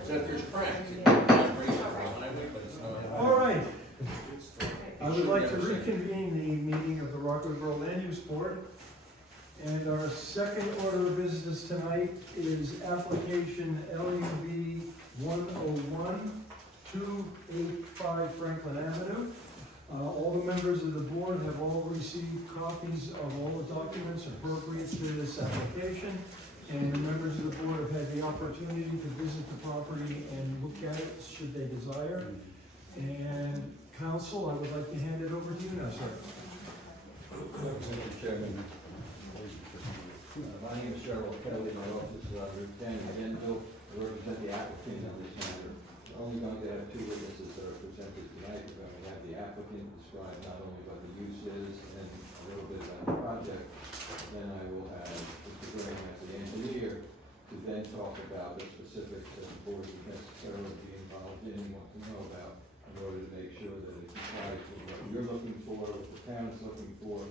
Except there's cracks. It's not great for a highway, but it's not. All right. I would like to reconvene the meeting of the Rockaway Borough Land Use Board. And our second order of business tonight is application LUB 101 285 Franklin Avenue. All the members of the board have all received copies of all the documents appropriate to this application. And the members of the board have had the opportunity to visit the property and look at it should they desire. And counsel, I would like to hand it over to you now, sir. Mr. Chairman, my name is Gerald Kelly, my office is Route 10 in Denville. I represent the applicant on this matter. We're only going to have two witnesses that are presented tonight. We're going to have the applicant describe not only what the use is and a little bit about the project, then I will have Mr. Graham as the engineer to then talk about the specifics that the board would necessarily be involved in and want to know about in order to make sure that it complies with what you're looking for, what the town is looking for,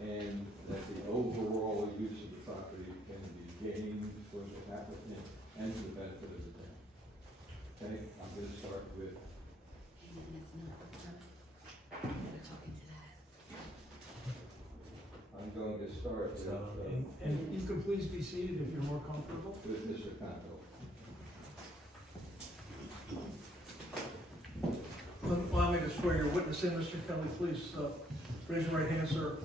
and that the overall use of the property can be gained for the applicant and for the benefit of the town. Okay, I'm going to start with. I'm going to start with, And you can please be seated if you're more comfortable. with Mr. Conville. Allow me to swear your witness in, Mr. Kelly, please raise your right hand, sir.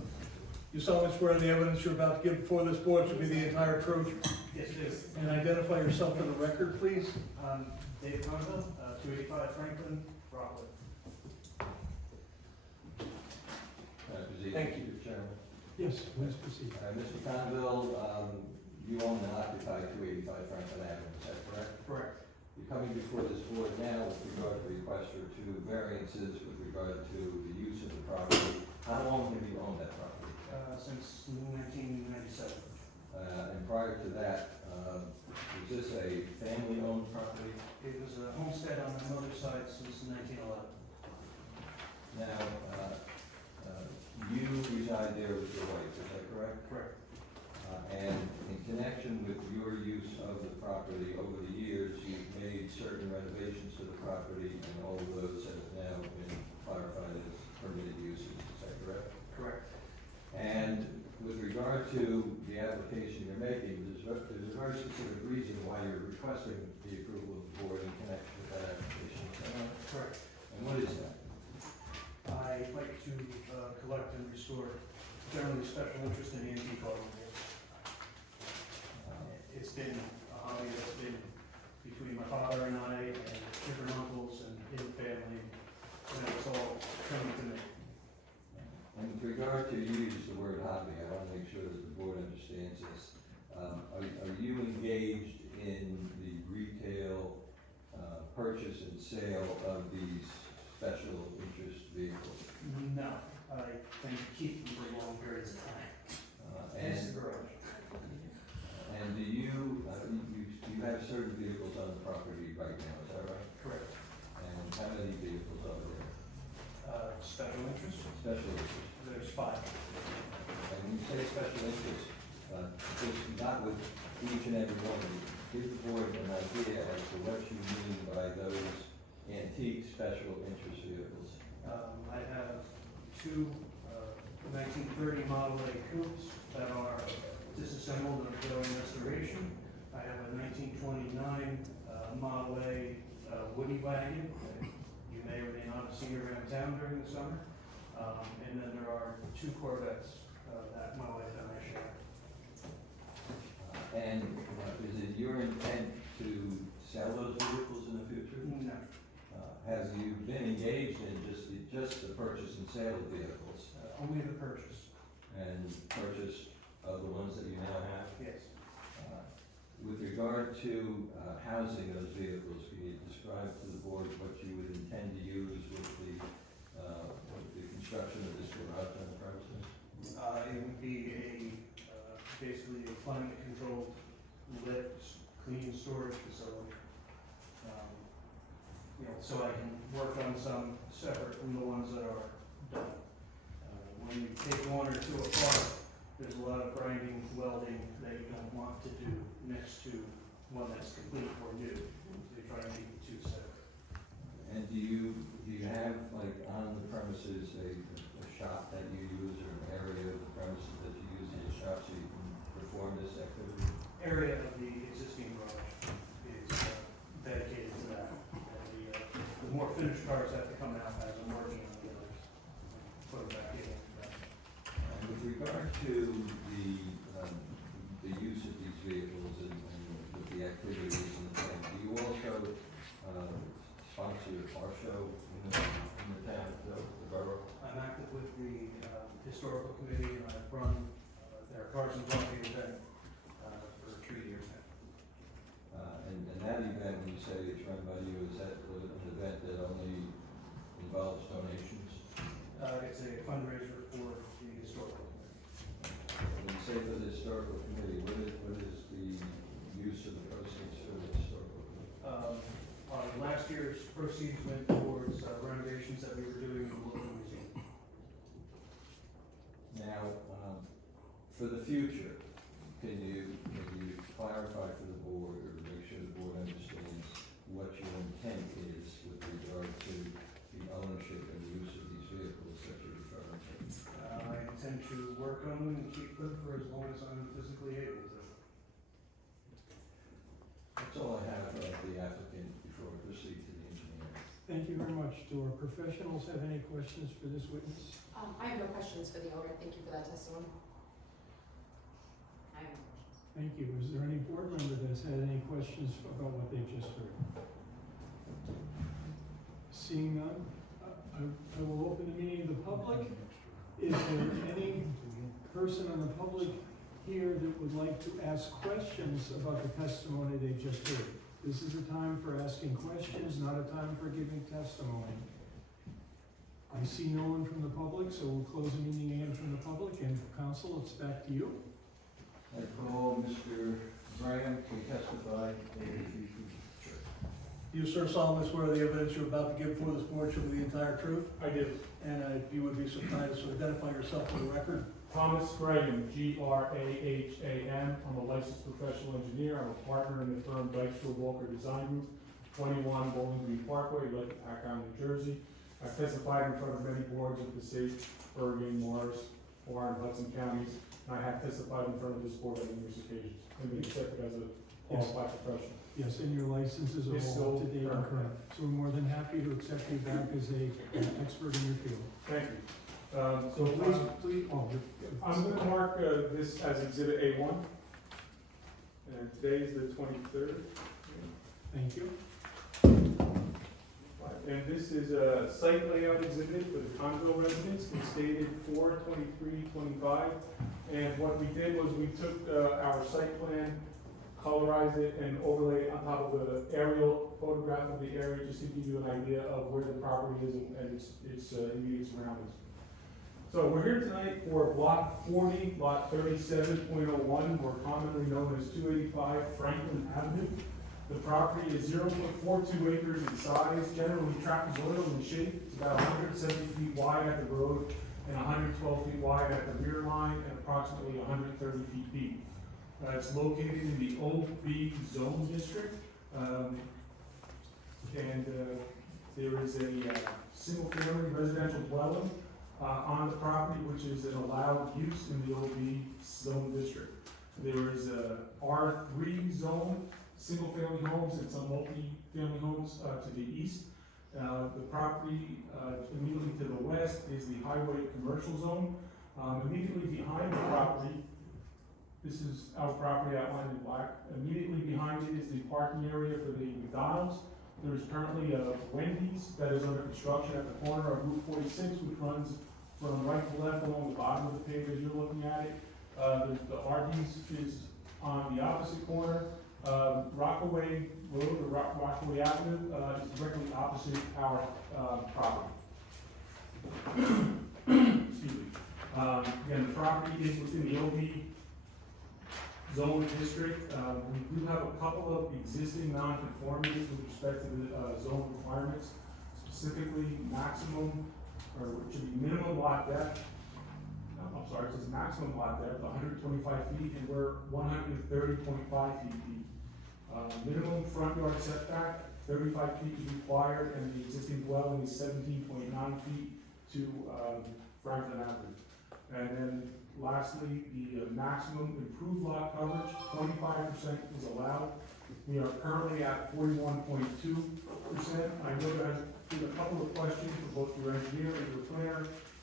You solemnly swear the evidence you're about to give before this board should be the entire truth? Yes, it is. And identify yourself for the record, please. David Conville, 285 Franklin, Rockaway. Proceed, Thank you. Mr. Chairman. Yes, please proceed. Mr. Conville, you own and occupy 285 Franklin Avenue, is that correct? Correct. You're coming before this board now with regard to request for two variances with regard to the use of the property. How long have you owned that property? Since 1997. And prior to that, was this a family-owned property? It was a homestead on my mother's side since 1911. Now, you reside there with your wife, is that correct? Correct. And in connection with your use of the property over the years, you've made certain renovations to the property, and all of those have now been clarified as permitted uses, is that correct? Correct. And with regard to the application you're making, there's a very specific reason why you're requesting the approval of the board in connection with that application, is that right? Correct. And what is that? I like to collect and restore generally special interest in antique automobiles. It's been a hobby that's been between my father and I and different uncles and in the family, and it's all coming to me. And with regard to, you use the word hobby, I want to make sure that the board understands this. Are you engaged in the retail purchase and sale of these special interest vehicles? No, I tend to keep them for long periods of time. Hence the garage. And do you have certain vehicles on the property right now, is that right? Correct. And how many vehicles are there? Special interest? Special interest. There's 5. And when you say special interest, just not with each and every one of them, give the board an idea as to what you mean by those antique special interest vehicles. I have 2 1930 Model A coupes that are disassembled and undergoing restoration. I have a 1929 Model A Woody wagon that you may or may not have seen around town during the summer. And then there are 2 Corvettes that my wife and I share. And is it your intent to sell those vehicles in the future? No. Have you been engaged in just the purchase and sale of vehicles Only the purchase. and purchase of the ones that you now have? Yes. With regard to housing those vehicles, can you describe to the board what you would intend to use with the construction of this garage on the premises? It would be basically a climate-controlled, lit, clean storage facility. So I can work on some separate from the ones that are done. When you take 1 or 2 apart, there's a lot of grinding, welding that you don't want to do next to one that's complete or new. do you have, like, on the premises, a shop that you use, or an area of the premises that you use as a shop so you can perform this activity? Area of the existing garage is dedicated to that. And the more finished cars have to come out as I'm working on the others. Put them back in. And with regard to the use of these vehicles and with the activities and the thing, do you also sponsor a car show in the town, the borough? I'm active with the historical committee, and I've run their Cars and Coffee event for 3 years now. And that event, when you say it's run by you, is that an event that only involves donations? It's a fundraiser for the historical committee. When you say for the historical committee, what is the use of the proceeds for the historical committee? Last year's proceeds went towards renovations that we were doing in the local museum. Now, for the future, can you clarify for the board, or make sure the board understands what your intent is with regard to the ownership and use of these vehicles that you're referring to? I intend to work on them and keep them for as long as I'm physically able to. That's all I have about the applicant before we proceed to the engineer. Thank you very much. Do our professionals have any questions for this witness? I have no questions for the owner. Thank you for that testimony. I have no questions. Thank you. Is there any board member that's had any questions about what they've just heard? Seeing none, I will open the meeting to the public. Is there any person in the public here that would like to ask questions about the testimony they just heard? This is a time for asking questions, not a time for giving testimony. I see no one from the public, so we'll close the meeting again from the public, and council, it's back to you. I call Mr. Graham to testify. You, sir, solemnly swear the evidence you're about to give before this board shall be the entire truth? I do. And if you would be so kind as to identify yourself for the record. Thomas Graham, Graham. I'm a licensed professional engineer. I'm a partner in the firm Dykstra Walker Design Group, 21 Bowling Green Parkway, Packard, New Jersey. I've testified in front of many boards of the state, Bergen, Morris, Warren, Hudson counties, and I have testified in front of this board on numerous occasions and been accepted as a qualified professional. Yes, and your licenses are It's all still up to date and current. correct. So we're more than happy to accept you back as an expert in your field. Thank you. So please, I'm going to mark this as Exhibit A1, and today is the 23rd. Thank you. And this is a site layout exhibit for the condo residence. It's dated 4/23/25. And what we did was we took our site plan, colorized it, and overlaid it on top of the aerial photograph of the area, just to give you an idea of where the property is and its immediate surroundings. So we're here tonight for block 40, lot 37.01, more commonly known as 285 Franklin Avenue. The property is 0.42 acres in size, generally trapezoidal in shape. It's about 170 feet wide at the road and 112 feet wide at the rear line and approximately 130 feet deep. It's located in the OB zone district. There is a single-family residential dwelling on the property, which is an allowed use in the OB zone district. There is a R3 zone, single-family homes and some multi-family homes to the east. The property immediately to the west is the highway commercial zone. Immediately behind the property, this is our property outlined in black. Immediately behind it is the parking area for the McDonald's. There is currently a Wendy's that is under construction at the corner of Route 46, which runs from right to left along the bottom of the page as you're looking at it. The Arby's is on the opposite corner. Rockaway Road, or Rockaway Avenue, is directly opposite our property. Excuse me. Again, the property is within the OB zone district. We do have a couple of existing non-conformities with respect to the zone requirements, specifically maximum, or it should be minimum lot depth. I'm sorry, it says maximum lot depth, 125 feet, and we're 130.5 feet deep. Minimum front yard setback 35 feet is required, and the existing dwelling is 17.9 feet to Franklin Avenue. And then lastly, the maximum improved lot coverage, 25% is allowed. We are currently at 41.2%. I know there has been a couple of questions for both your engineer and your planner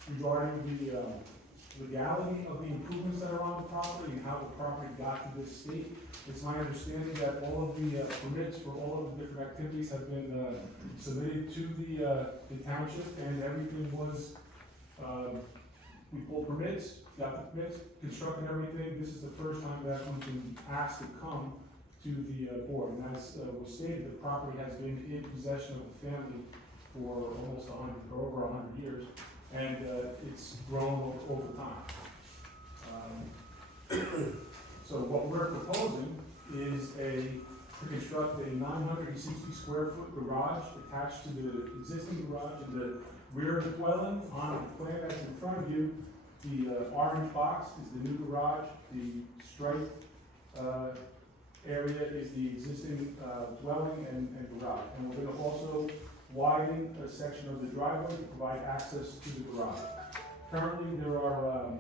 regarding the legality of the improvements that are on the property and how the property got to this state. It's my understanding that all of the permits for all of the different activities have been submitted to the township, and everything was, we pulled permits, got the permits, constructed everything. This is the first time that we've been asked to come to the board, and as was stated, the property has been in possession of the family for almost over 100 years, and it's grown over time. So what we're proposing is to construct a 960 square foot garage attached to the existing garage in the rear of the dwelling. On the plan that's in front of you, the orange box is the new garage, the striped area is the existing dwelling and garage. And we're gonna also widen a section of the driveway to provide access to the garage. Currently, there are a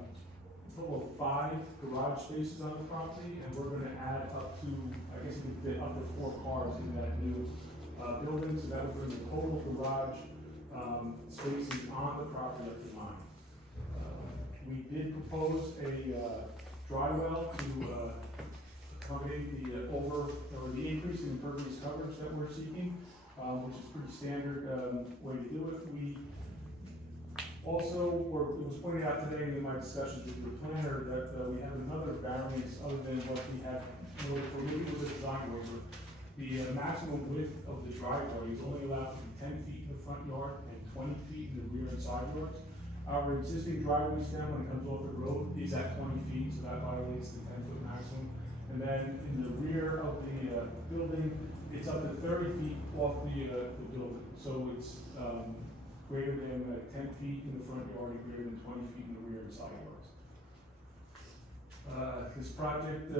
total of 5 garage spaces on the property, and we're gonna add up to, I guess you can fit up to 4 cars in that new building, so that would bring the total garage spaces on the property up to 9. We did propose a dry well to accommodate the the increase in impervious coverage that we're seeking, which is pretty standard way to do it. We also it was pointed out today in my discussions with the planner that we have another variance other than what we had noted for, maybe it was a design waiver. The maximum width of the driveway is only allowed to be 10 feet in the front yard and 20 feet in the rear and side yards. Our existing driveway stand when it comes off the road is at 20 feet, so that violates the 10-foot maximum. And then in the rear of the building, it's up to 30 feet off the building. So it's greater than 10 feet in the front yard and greater than 20 feet in the rear and side yards. This project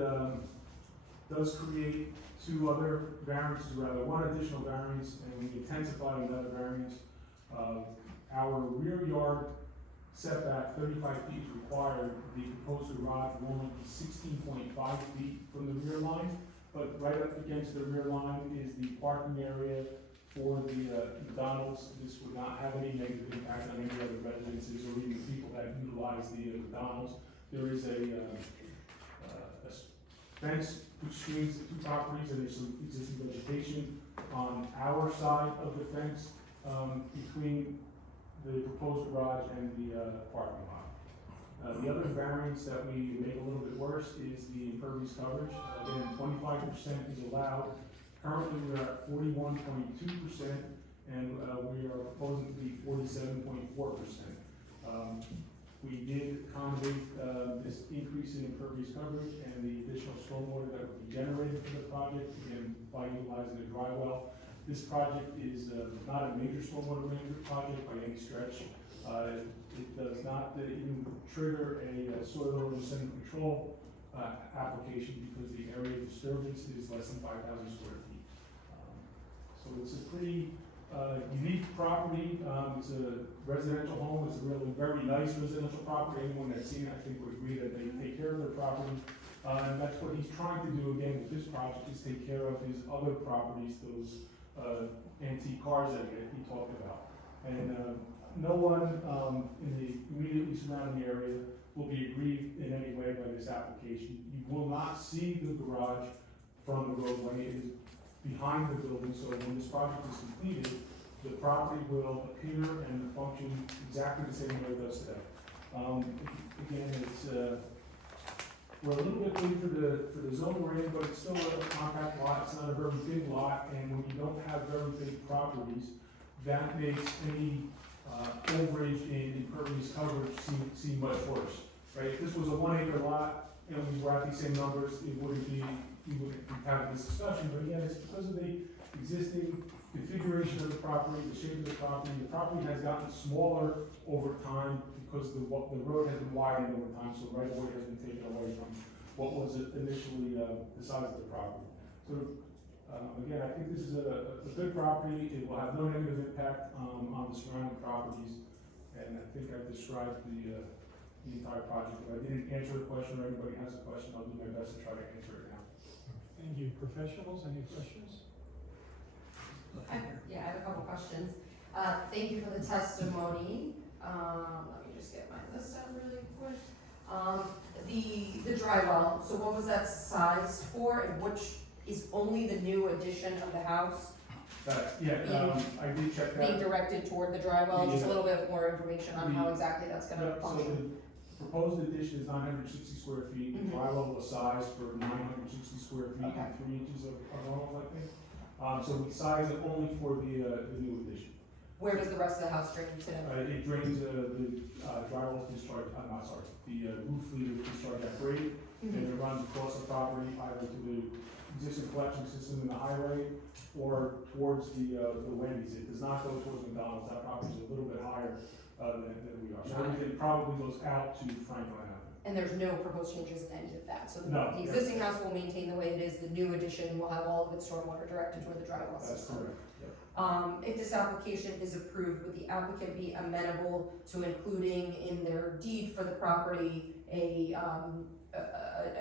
does create 2 other variances, rather 1 additional variance, and we intensify another variance. Our rear yard setback, 35 feet is required. The proposed garage will only be 16.5 feet from the rear line, but right up against the rear line is the parking area for the McDonald's. This would not have any negative impact on any other residences or even people that utilize the McDonald's. There is a fence which screens the 2 properties, and there's some existing vegetation on our side of the fence between the proposed garage and the parking lot. The other variance that we make a little bit worse is the impervious coverage. Again, 25% is allowed. Currently, we're at 41.2%, and we are proposing to be 47.4%. We did accommodate this increase in impervious coverage and the additional stormwater that would be generated for the project, again, by utilizing the dry well. This project is not a major stormwater management project by any stretch. It does not even trigger a soil erosion sediment control application because the area of disturbance is less than 5,000 square feet. So it's a pretty unique property. It's a residential home. It's a really very nice residential property. Anyone that's seen it, I think, would agree that they take care of their property. And that's what he's trying to do again with this project, is take care of his other properties, those antique cars that he talked about. And no one in the immediately surrounding area will be aggrieved in any way by this application. You will not see the garage from the roadway. It is behind the building, so when this project is completed, the property will appear and function exactly the same way it does today. Again, it's we're a little bit late for the zone we're in, but it's still a compact lot. It's not a very big lot, and when you don't have very big properties, that makes any overage in impervious coverage seem much worse, right? If this was a 1-acre lot and we were at these same numbers, it wouldn't be, we wouldn't be having this discussion. But again, it's because of the existing configuration of the property, the shape of the property. The property has gotten smaller over time because the road has been widened over time, so right away has been taken away from what was initially the size of the property. So Again, I think this is a good property, it will have no negative impact, on the surrounding properties, and I think I've described the entire project. If I didn't answer the question or anybody has a question, I'll do my best to try to answer it now. Thank you. Professionals, any questions? Yeah, I have a couple questions. Thank you for the testimony. Let me just get my list out really quick. The dry well, so what was that size for, and which is only the new addition of the house I did check being that. directed toward the dry well? Just a Yeah. little bit more information on how exactly that's gonna Yeah, so function. the proposed addition is 960 square feet, the Mhm. dry well was sized for 960 square feet Okay. and 3 inches of runoff, I think. So we sized it only for the new addition. Where does the rest of the house drain to? It drains the dry well discharge, I'm not sorry, the roof leader discharge at grade, and it runs across the property either to the existing collection system in the highway or towards the Wendy's. It does not go towards McDonald's, that property is a little bit higher than we are. So everything probably goes out to Franklin Avenue. And there's no proposed changes in any of that, so No. the existing house will maintain the way it is, the new addition will have all of its stormwater directed toward the dry well That's system. correct, yep. If this application is approved, would the applicant be amenable to including in their deed for the property a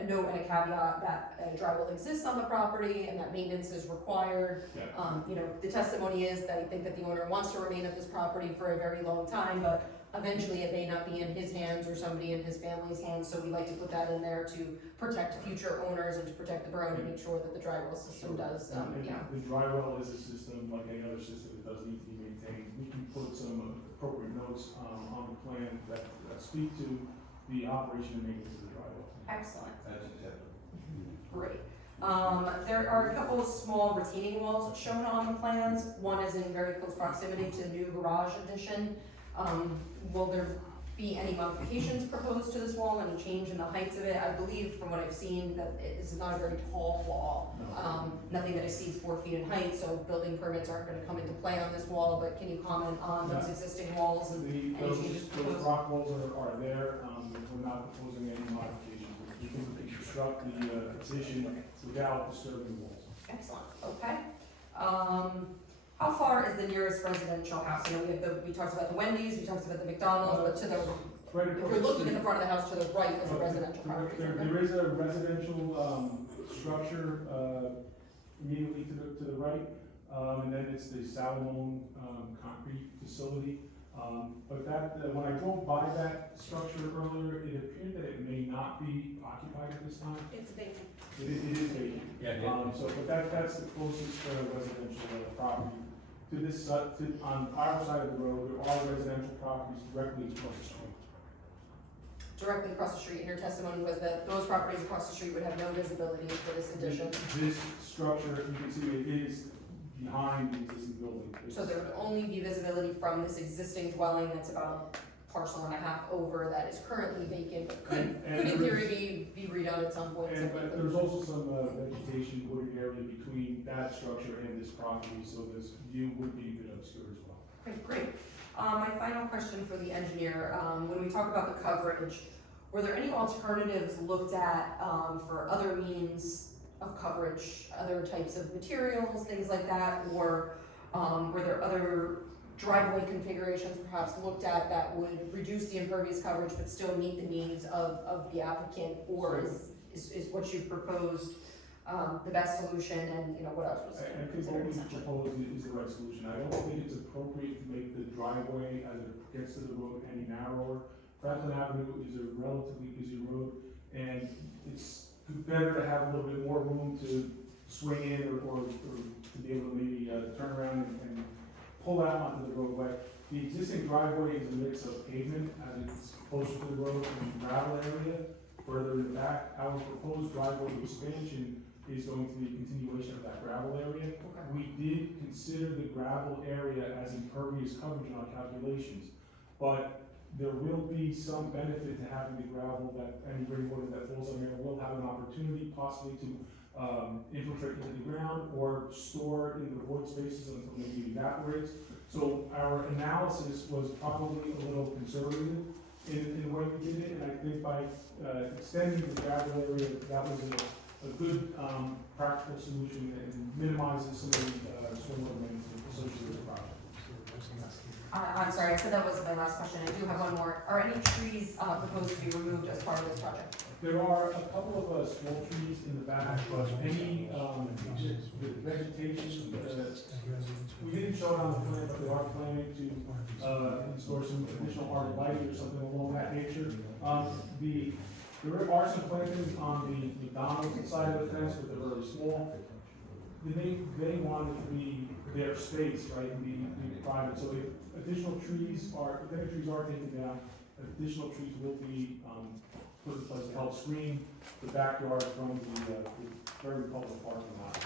note and a caveat that a dry well exists on the property and that maintenance is required? Yeah. The testimony is that I think that the owner wants to remain at this property for a very long time, but eventually it may not be in his hands or somebody in his family's hands, so we like to put that in there to protect future owners and to protect the borough and to make sure that the dry well system does, And the dry well is a system, like any other system, it does need to be maintained. We can put some appropriate notes on the plan that speak to the operation and maintenance of the dry well. Excellent. That's acceptable. Great. There are a couple of small retaining walls shown on the plans. One is in very close proximity to the new garage addition. Will there be any modifications proposed to this wall, any change in the heights of it? I believe from what I've seen that this is not a very tall wall. No. Nothing that exceeds 4 feet in height, so building permits aren't gonna come into play on this wall, but can you comment on those existing walls and any changes Those proposed? rock walls are there, we're not proposing any modifications. We can construct the addition without disturbing the walls. Excellent, okay. How far is the nearest residential house? We talked about the Wendy's, we talked about the McDonald's, but to the, Right if across you're the looking at street. the front of the house, to the right is a residential property. There is a residential, structure, immediately to the right, and then it's the Salomon, concrete facility. But when I drove by that structure earlier, it appeared that it may not be occupied at this time. It's vacant. It is vacant. Yeah, But that's the closest residential property to this, on our side of the road, there are residential properties directly across the street. Directly across the street, and your testimony was that those properties across the street would have no visibility for this addition. This structure, you can see it is behind the existing building. So there would only be visibility from this existing dwelling that's about a parcel and a half over that is currently vacant, but could in theory be redone at some point. But there's also some vegetation, wooded area between that structure and this property, so this view would be a bit obscure as well. Okay, great. My final question for the engineer, when we talk about the coverage, were there any alternatives looked at for other means of coverage, other types of materials, things like that, or were there other driveway configurations perhaps looked at that would reduce the impervious coverage but still meet the needs of the applicant, or is what you've proposed the best solution, and what else was I think what considered we essential? propose is the right solution. I don't think it's appropriate to make the driveway as it gets to the road any narrower. Franklin Avenue is a relatively busy road, and it's better to have a little bit more room to swing in or to be able to maybe turn around and pull out onto the roadway. The existing driveway is a mix of pavement as it's closer to the road and gravel area further in the back. Our proposed driveway expansion is going to be a continuation of that gravel area. Okay. We did consider the gravel area as impervious coverage in our calculations, but there will be some benefit to having the gravel that any rainwater that falls on there will have an opportunity possibly to infiltrate into the ground or store in the void spaces until maybe it evaporates. So our analysis was probably a little conservative in the way we did it, and I think by extending the gravel area, that was a good, practical solution and minimizes some of the, stormwater maintenance associated with the project. I'm sorry, I said that was my last question. I do have one more. Are any trees proposed to be removed as part of this project? There are a couple of, small trees in the back, but any, the vegetation, we didn't show it on the plan, but they are planning to, install some additional arborvitae or something along that nature. There are some plantings on the McDonald's side of the fence, but they're very small. They want it to be their space, right, and be private, so if additional trees are taken down, additional trees will be, put in place to help screen the backyard from the very public parking lot.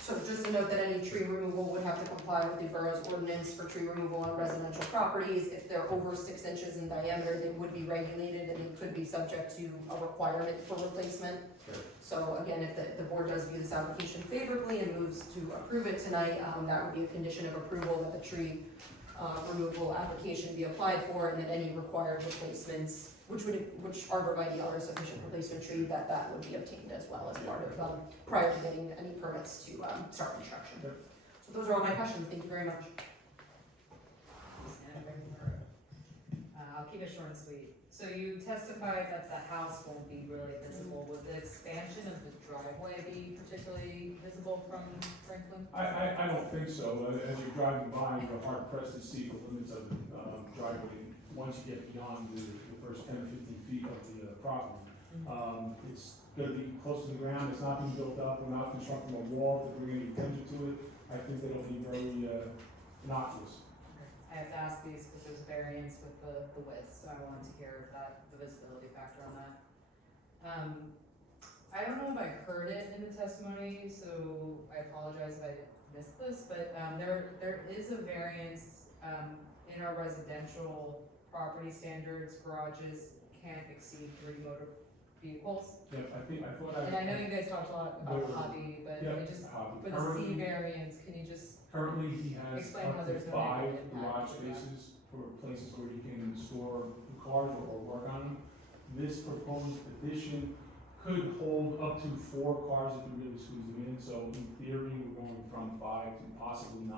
So just to note that any tree removal would have to comply with the borough's ordinance for tree removal on residential properties. If they're over 6 inches in diameter, they would be regulated and they could be subject to a requirement for replacement. Sure. So again, if the board does view this application favorably and moves to approve it tonight, that would be a condition of approval that the tree removal application be applied for, and that any required replacements, which arborvitae are a sufficient replacement tree, that would be obtained as well as part of, prior to getting any permits to start construction. Yep. So those are all my questions. Thank you very much. I'll keep it short and sweet. So you testified that the house won't be really visible. Would the expansion of the driveway be particularly visible from Franklin? I don't think so. As you're driving by, you're hard pressed to see the limits of the driveway once you get beyond the first 10 or 15 feet of the property. It's going to be close to the ground. It's not being built up. We're not constructing a wall to bring any attention to it. I think that'll be very innocuous. I have to ask these because there's variance with the width, so I wanted to hear the visibility factor on that. I don't know if I heard it in the testimony, so I apologize if I missed this, but there is a variance in our residential property standards. Garages can't exceed 3 motor vehicles. Yeah, And I know you guys talked a lot about hobby, but Yeah, I just, hobby. for the C variance, can you just, Currently, he has Explain how up to there's no 5 negative impact garage to that. spaces for places where you can store cars or work on them. This proposed addition could hold up to 4 cars if you really squeeze them in, so in theory, we're going from 5 to possibly 9,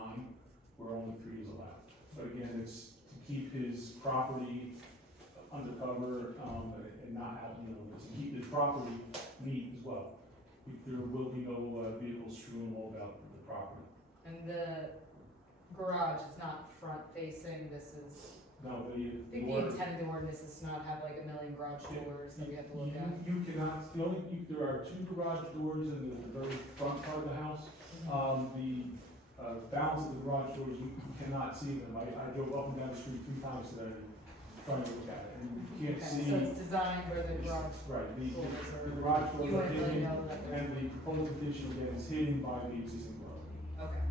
where only 3 is allowed. But again, it's to keep his property undercover, and not out, to keep his property neat as well. There will be no vehicles strewn all about the property. and the garage is not front facing, this is, No, I think the intent of the ordinance is to not have like a million garage doors that we have to look at. You cannot, there are 2 garage doors in the very front part of the house. The balance of the garage doors, you cannot see them. I drove up and down the street 3 times today trying to look at it, and you can't Okay, see. so it's designed where the garage Right, the doors are. garage doors You are wouldn't really hidden, know that they're. and the proposed addition again is hidden by the existing garage. Okay.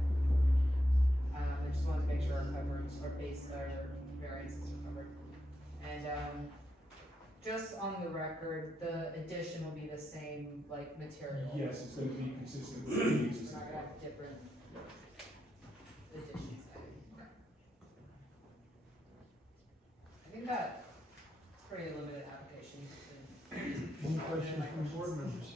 I just wanted to make sure our coverage, our base, our variances are covered. And, just on the record, the addition will be the same, like, material? Yes, it's gonna be consistent with the We're existing not gonna garage. have different additions, I think that's pretty limited application. Any questions from board members?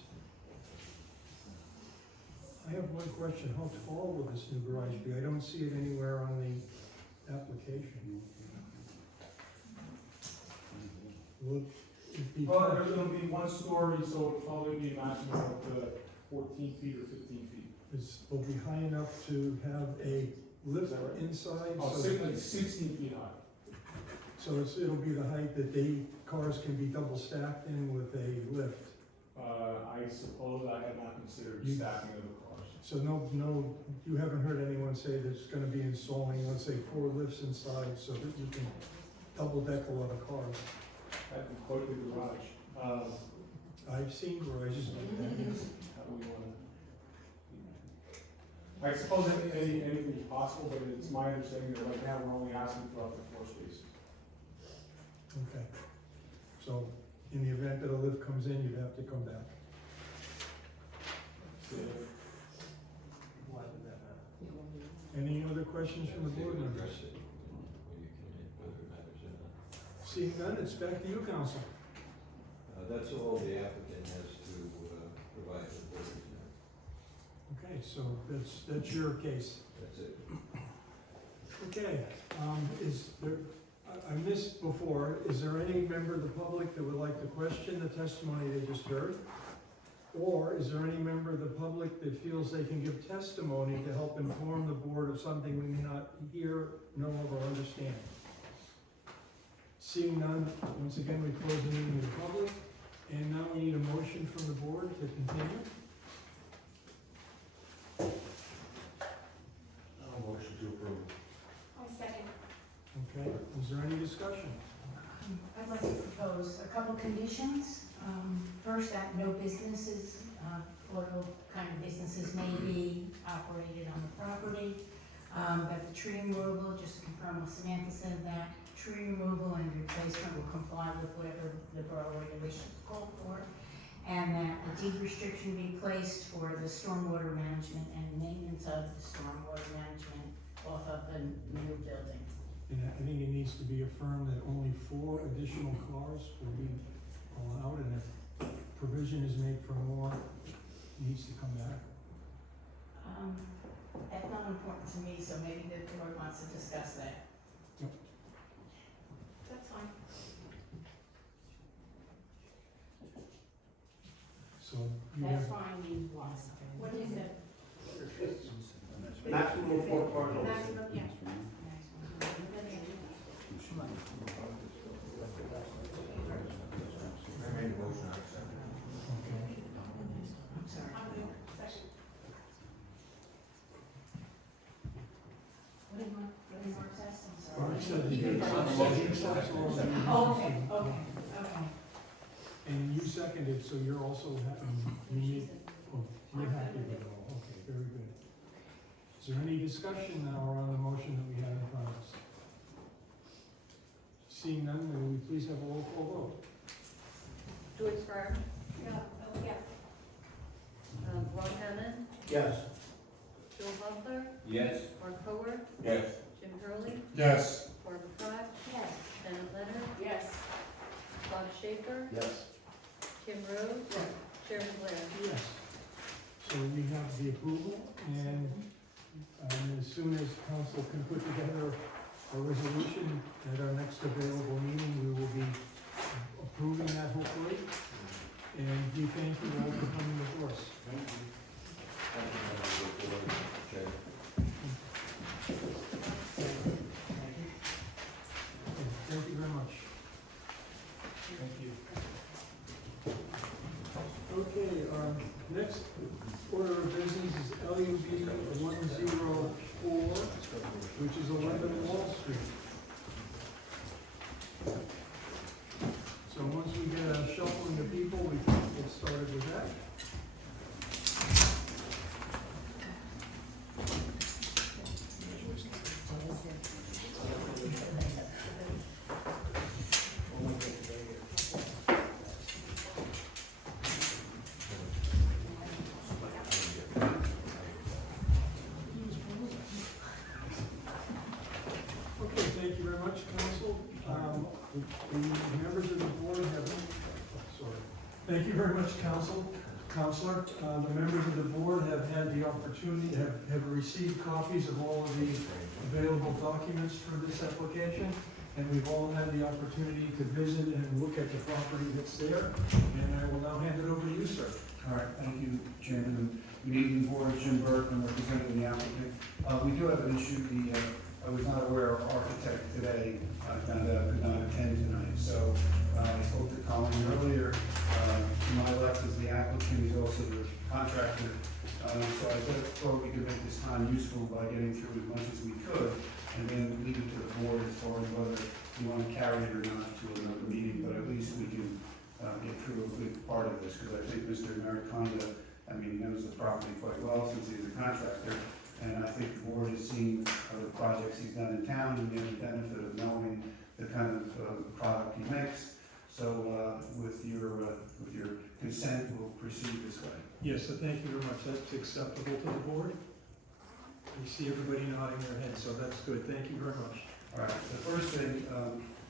I have one question. How tall will this new garage be? I don't see it anywhere on the application. Will it be? Well, there's gonna be 1 story, so it'll probably be a maximum of 14 feet or 15 feet. Will be high enough to have a lift inside? Oh, so- like 16 feet high. So it'll be the height that cars can be double stacked in with a lift? I suppose I have not considered You- stacking of the cars. So no, you haven't heard anyone say there's gonna be installing, let's say, 4 lifts inside so that you can double deck a lot of cars? That'd be quite the garage. I've seen garages like that, yes. How do we wanna? I suppose anything is possible, but it's my understanding that right now we're only asking for up to 4 spaces. Okay. So in the event that a lift comes in, you'd have to come back. Why would that matter? Any other questions from the board members? Seeing none, it's back to you, council. That's all the applicant has to provide. so that's your case. That's it. Okay, is there, I missed before, is there any member of the public that would like to question the testimony they just heard? Or is there any member of the public that feels they can give testimony to help inform the board of something we may not hear, know of, or understand? Seeing none, once again, we close the meeting to the public, and now we need a motion from the board to continue. Motion to approve. I'll second. Okay, is there any discussion? I'd like to propose a couple conditions. First, that no businesses, auto kind of businesses may be operated on the property. That the tree removal, just to confirm what Samantha said, that tree removal and replacement will comply with whatever the borough regulations call for. And that a deed restriction be placed for the stormwater management and maintenance of the stormwater management off of the new building. And I think it needs to be affirmed that only 4 additional cars will be allowed, and if provision is made for more, it needs to come back. That's not important to me, so maybe the board wants to discuss that. Yep. That's fine. So you That's have, fine, you want. What is it? Maximum of 4 cars. Maximum, yeah. I made a motion, I second. okay. I'm sorry. What did Mark say? I'm sorry. Mark said He he did. accepts all of the Oh, okay, motions. okay. And you seconded, so you're also happy, you need, oh, you're happy with it all, okay, very good. Is there any discussion now around the motion that we have in front of us? Seeing none, may we please have a roll call vote? Joyce Farr, Yeah, oh, yeah. Ron Hammond, Yes. Joe Butler, Yes. Mark Howard, Yes. Jim Hurley, Yes. Barbara Pratt, Yes. Janet Leonard, Yes. Bob Schaefer, Yes. Kim Rhodes, Chairman Blair. Yes. So we have the approval, and as soon as council can put together a resolution at our next available meeting, we will be approving that hopefully. And we thank you all for coming before us. Thank you. Chair. Okay, thank you very much. Thank you. Okay, our next order of business is LUB 104, which is 11 Wall Street. So once we get a shuffling of people, we can get started with that. Okay, thank you very much, council. The members of the board have, sorry. Thank you very much, Counselor. The members of the board have had the opportunity, have received copies of all of the available documents for this application, and we've all had the opportunity to visit and look at the property that's there, and I will now hand it over to you, sir. All right, thank you, Chairman. Good evening, Board. Jim Burke, I'm representing the applicant. We do have an issue. I was not aware of architect today. I found out I could not attend tonight. So I spoke to Colin earlier. To my left is the applicant. He's also the contractor. So I thought we could make this time useful by getting through as much as we could, and then leave it to the board as far as whether you want to carry it or not to another meeting. But at least we can get through a good part of this, because I think Mr. Americonda, he knows the property quite well since he's a contractor. And I think the board has seen the projects he's done in town, and they have the benefit of knowing the kind of product he makes. So with your consent, we'll proceed this way. Yes, so thank you very much. That's acceptable to the board. We see everybody nodding their heads, so that's good. Thank you very much. All right, the first thing,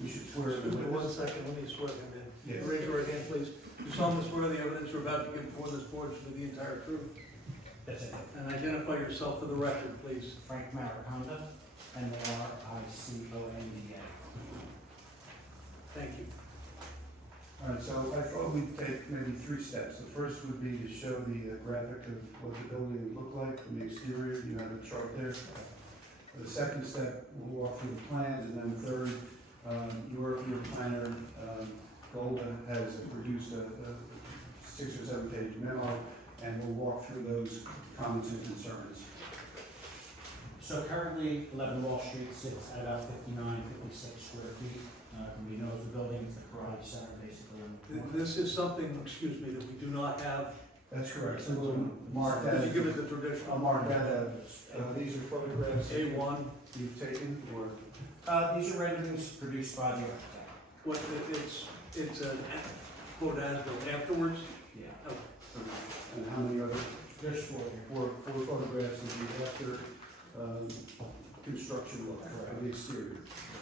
we should swear the Excuse me one witness. second, let me swear them in. Yes. Raise your right hand, please. You solemnly swear the evidence you're about to give before this board should be the entire truth, That's it. And identify yourself for the record, please. Frank Mariconda, Mariconda. Thank you. All right, so I thought we'd take maybe 3 steps. The first would be to show the graphic of what the building would look like from the exterior. You have a chart there. The second step, we'll walk through the plans, and then third, your planner, Golda, has produced a 6 or 7 page memo, and we'll walk through those comments and concerns. So currently, 11 Wall Street sits at about 59, 56 square feet. Everybody knows the building, it's the karate center, basically. on the corner. This is something, excuse me, that we do not have. That's correct. So we'll mark that. Did you give it the traditional? I'll mark that as, these are photographs A1. you've taken, or? These are renderings produced by the architect. What, it's an quote as-built afterwards? Yeah. And how many other? There's 4 here. Four photographs of the after, construction look of the exterior.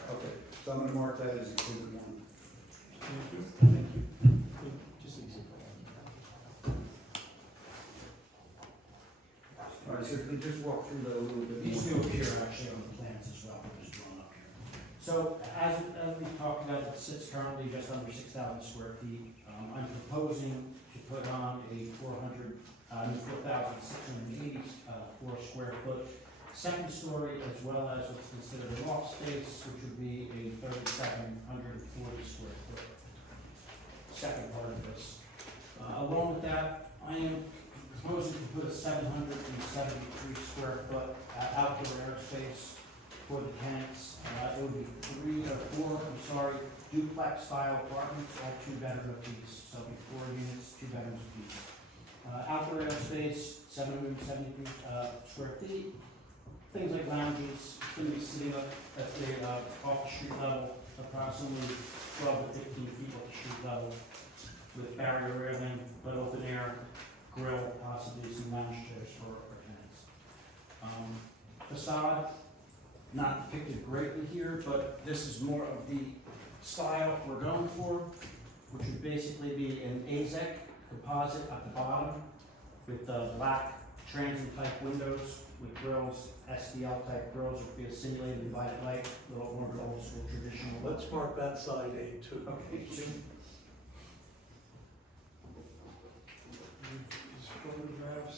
Okay, so I'm gonna mark that as exhibit 1. Thank you. Just easy. All right, so if you just walk through that a little bit These more. two appear actually on the plans as well, they're just drawn up here. So as we talked about, it sits currently just under 6,000 square feet. I'm proposing to put on a 4,684 square foot second story, as well as what's considered a loft space, which would be a 3,740 square foot second part of this. Along with that, I am proposing to put a 773 square foot outdoor airspace for the tenants. It would be 4 duplex style apartments, all 2-bedroom apiece. So it'll be 4 units, 2 bedrooms apiece. Outdoor airspace, 773 square feet. Things like lounges, it's going to be sitting up at the off the street level, approximately 12 to 15 feet off the street level, with barrier railing, but open air, grill, possibly some lounge chairs for our tenants. Facade, not depicted greatly here, but this is more of the style we're going for, which would basically be an AZEC composite at the bottom with black transient type windows with grills, SDL type grills, would be a simulated invited light, a little more old school traditional. Let's mark that side A2. Okay, 2. These photographs,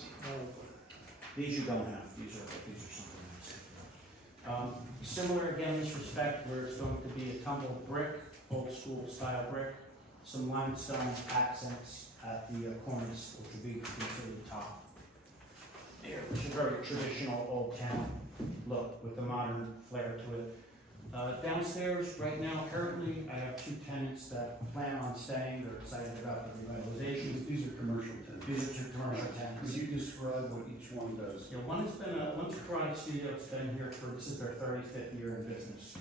These you don't have, these are something else. Similar again in this respect, where it's going to be a tumbled brick, old school style brick, some limestone accents at the corners, which would be considered the top. Here, which is a very traditional old town look with a modern flair to it. Downstairs, right now, currently, I have 2 tenants that plan on staying. They're excited about the revitalization. These are commercial tenants. These are 2 commercial Could tenants. you describe what each one does? Yeah, one's a karate studio. It's been here this is their 35th year in business.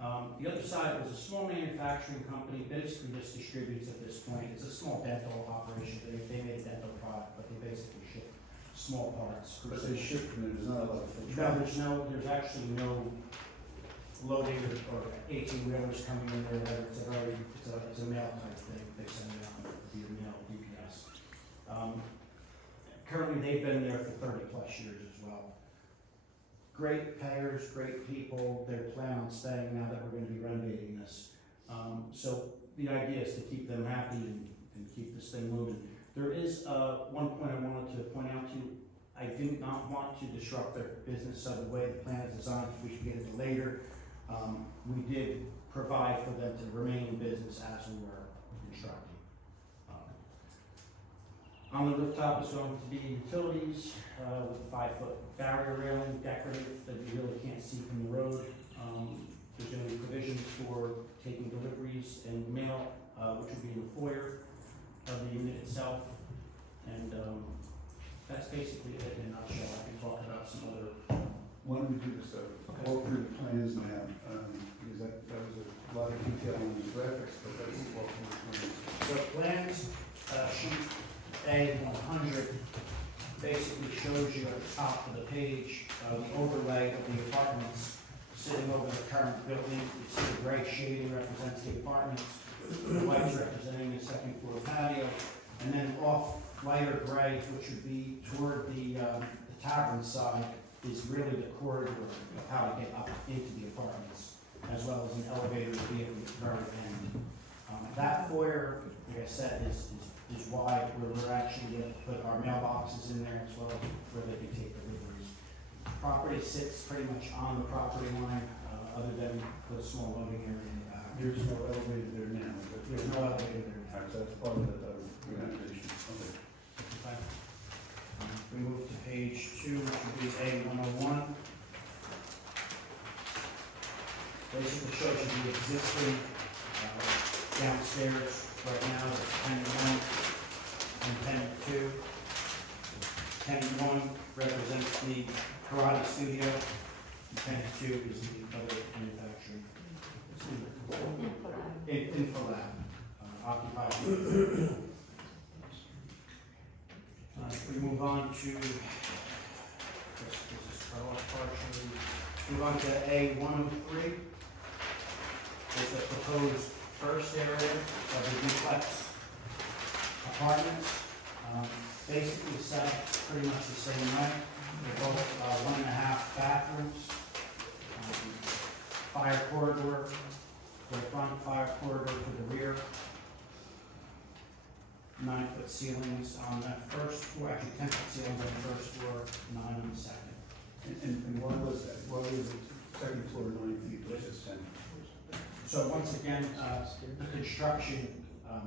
The other side was a small manufacturing company, basically just distributes at this point. It's a small dental operation. They make dental product, but they basically ship small parts. But they ship from there, there's not a lot of foot No, there's actually no loading or 18-wheelers coming in there. It's a mail type thing. They send it out via mail, UPS. Currently, they've been there for 30 plus years as well. Great payers, great people. They're planning on staying now that we're going to be renovating this. So the idea is to keep them happy and keep this thing moving. There is one point I wanted to point out to you. I do not want to disrupt their business, so the way the plan is designed, we should get into later. We did provide for them to remain in business as we were constructing. On the rooftop is going to be utilities with a 5-foot barrier railing, decorative, that you really can't see from the road. There's going to be provisions for taking deliveries and mail, which will be in the foyer of the unit itself. And that's basically it in a nutshell. I can talk about some other. Why don't we do this, walk through the plans now, because that was a lot of detail on the graphics, but let's walk through the plans. So plans, sheet A100 basically shows you at the top of the page the overlay of the apartments sitting over the current building. You see the gray shading represents the apartments, the white's representing the second floor patio, and then off lighter gray, which would be toward the tavern side, is really the corridor of how to get up into the apartments, as well as an elevator to be at the very end. That foyer, like I said, is wide, where we're actually going to put our mailboxes in there as well, where they can take deliveries. Property sits pretty much on the property line, other than the small loading area in the back. There's no elevator there now, but There's no elevator there. all right, so that's part of the renovation. Okay. Okay. We move to page 2, which would be A101. Basically shows you the existing downstairs right now, it's tenant 1 and tenant 2. Tenant 1 represents the karate studio, and tenant 2 is the other manufacturing. Info lab, occupied. We move on to, this is cut off partially, move on to A103. Is the proposed first area of the duplex apartments. Basically set up pretty much the same way. They're both 1.5 bathrooms, fire corridor for the front, fire corridor for the rear. 9-foot ceilings on that first floor, actually 10-foot ceilings on the first floor, 9 on the second. And why was that? Why was the second floor 9 feet versus 10? So once again, the construction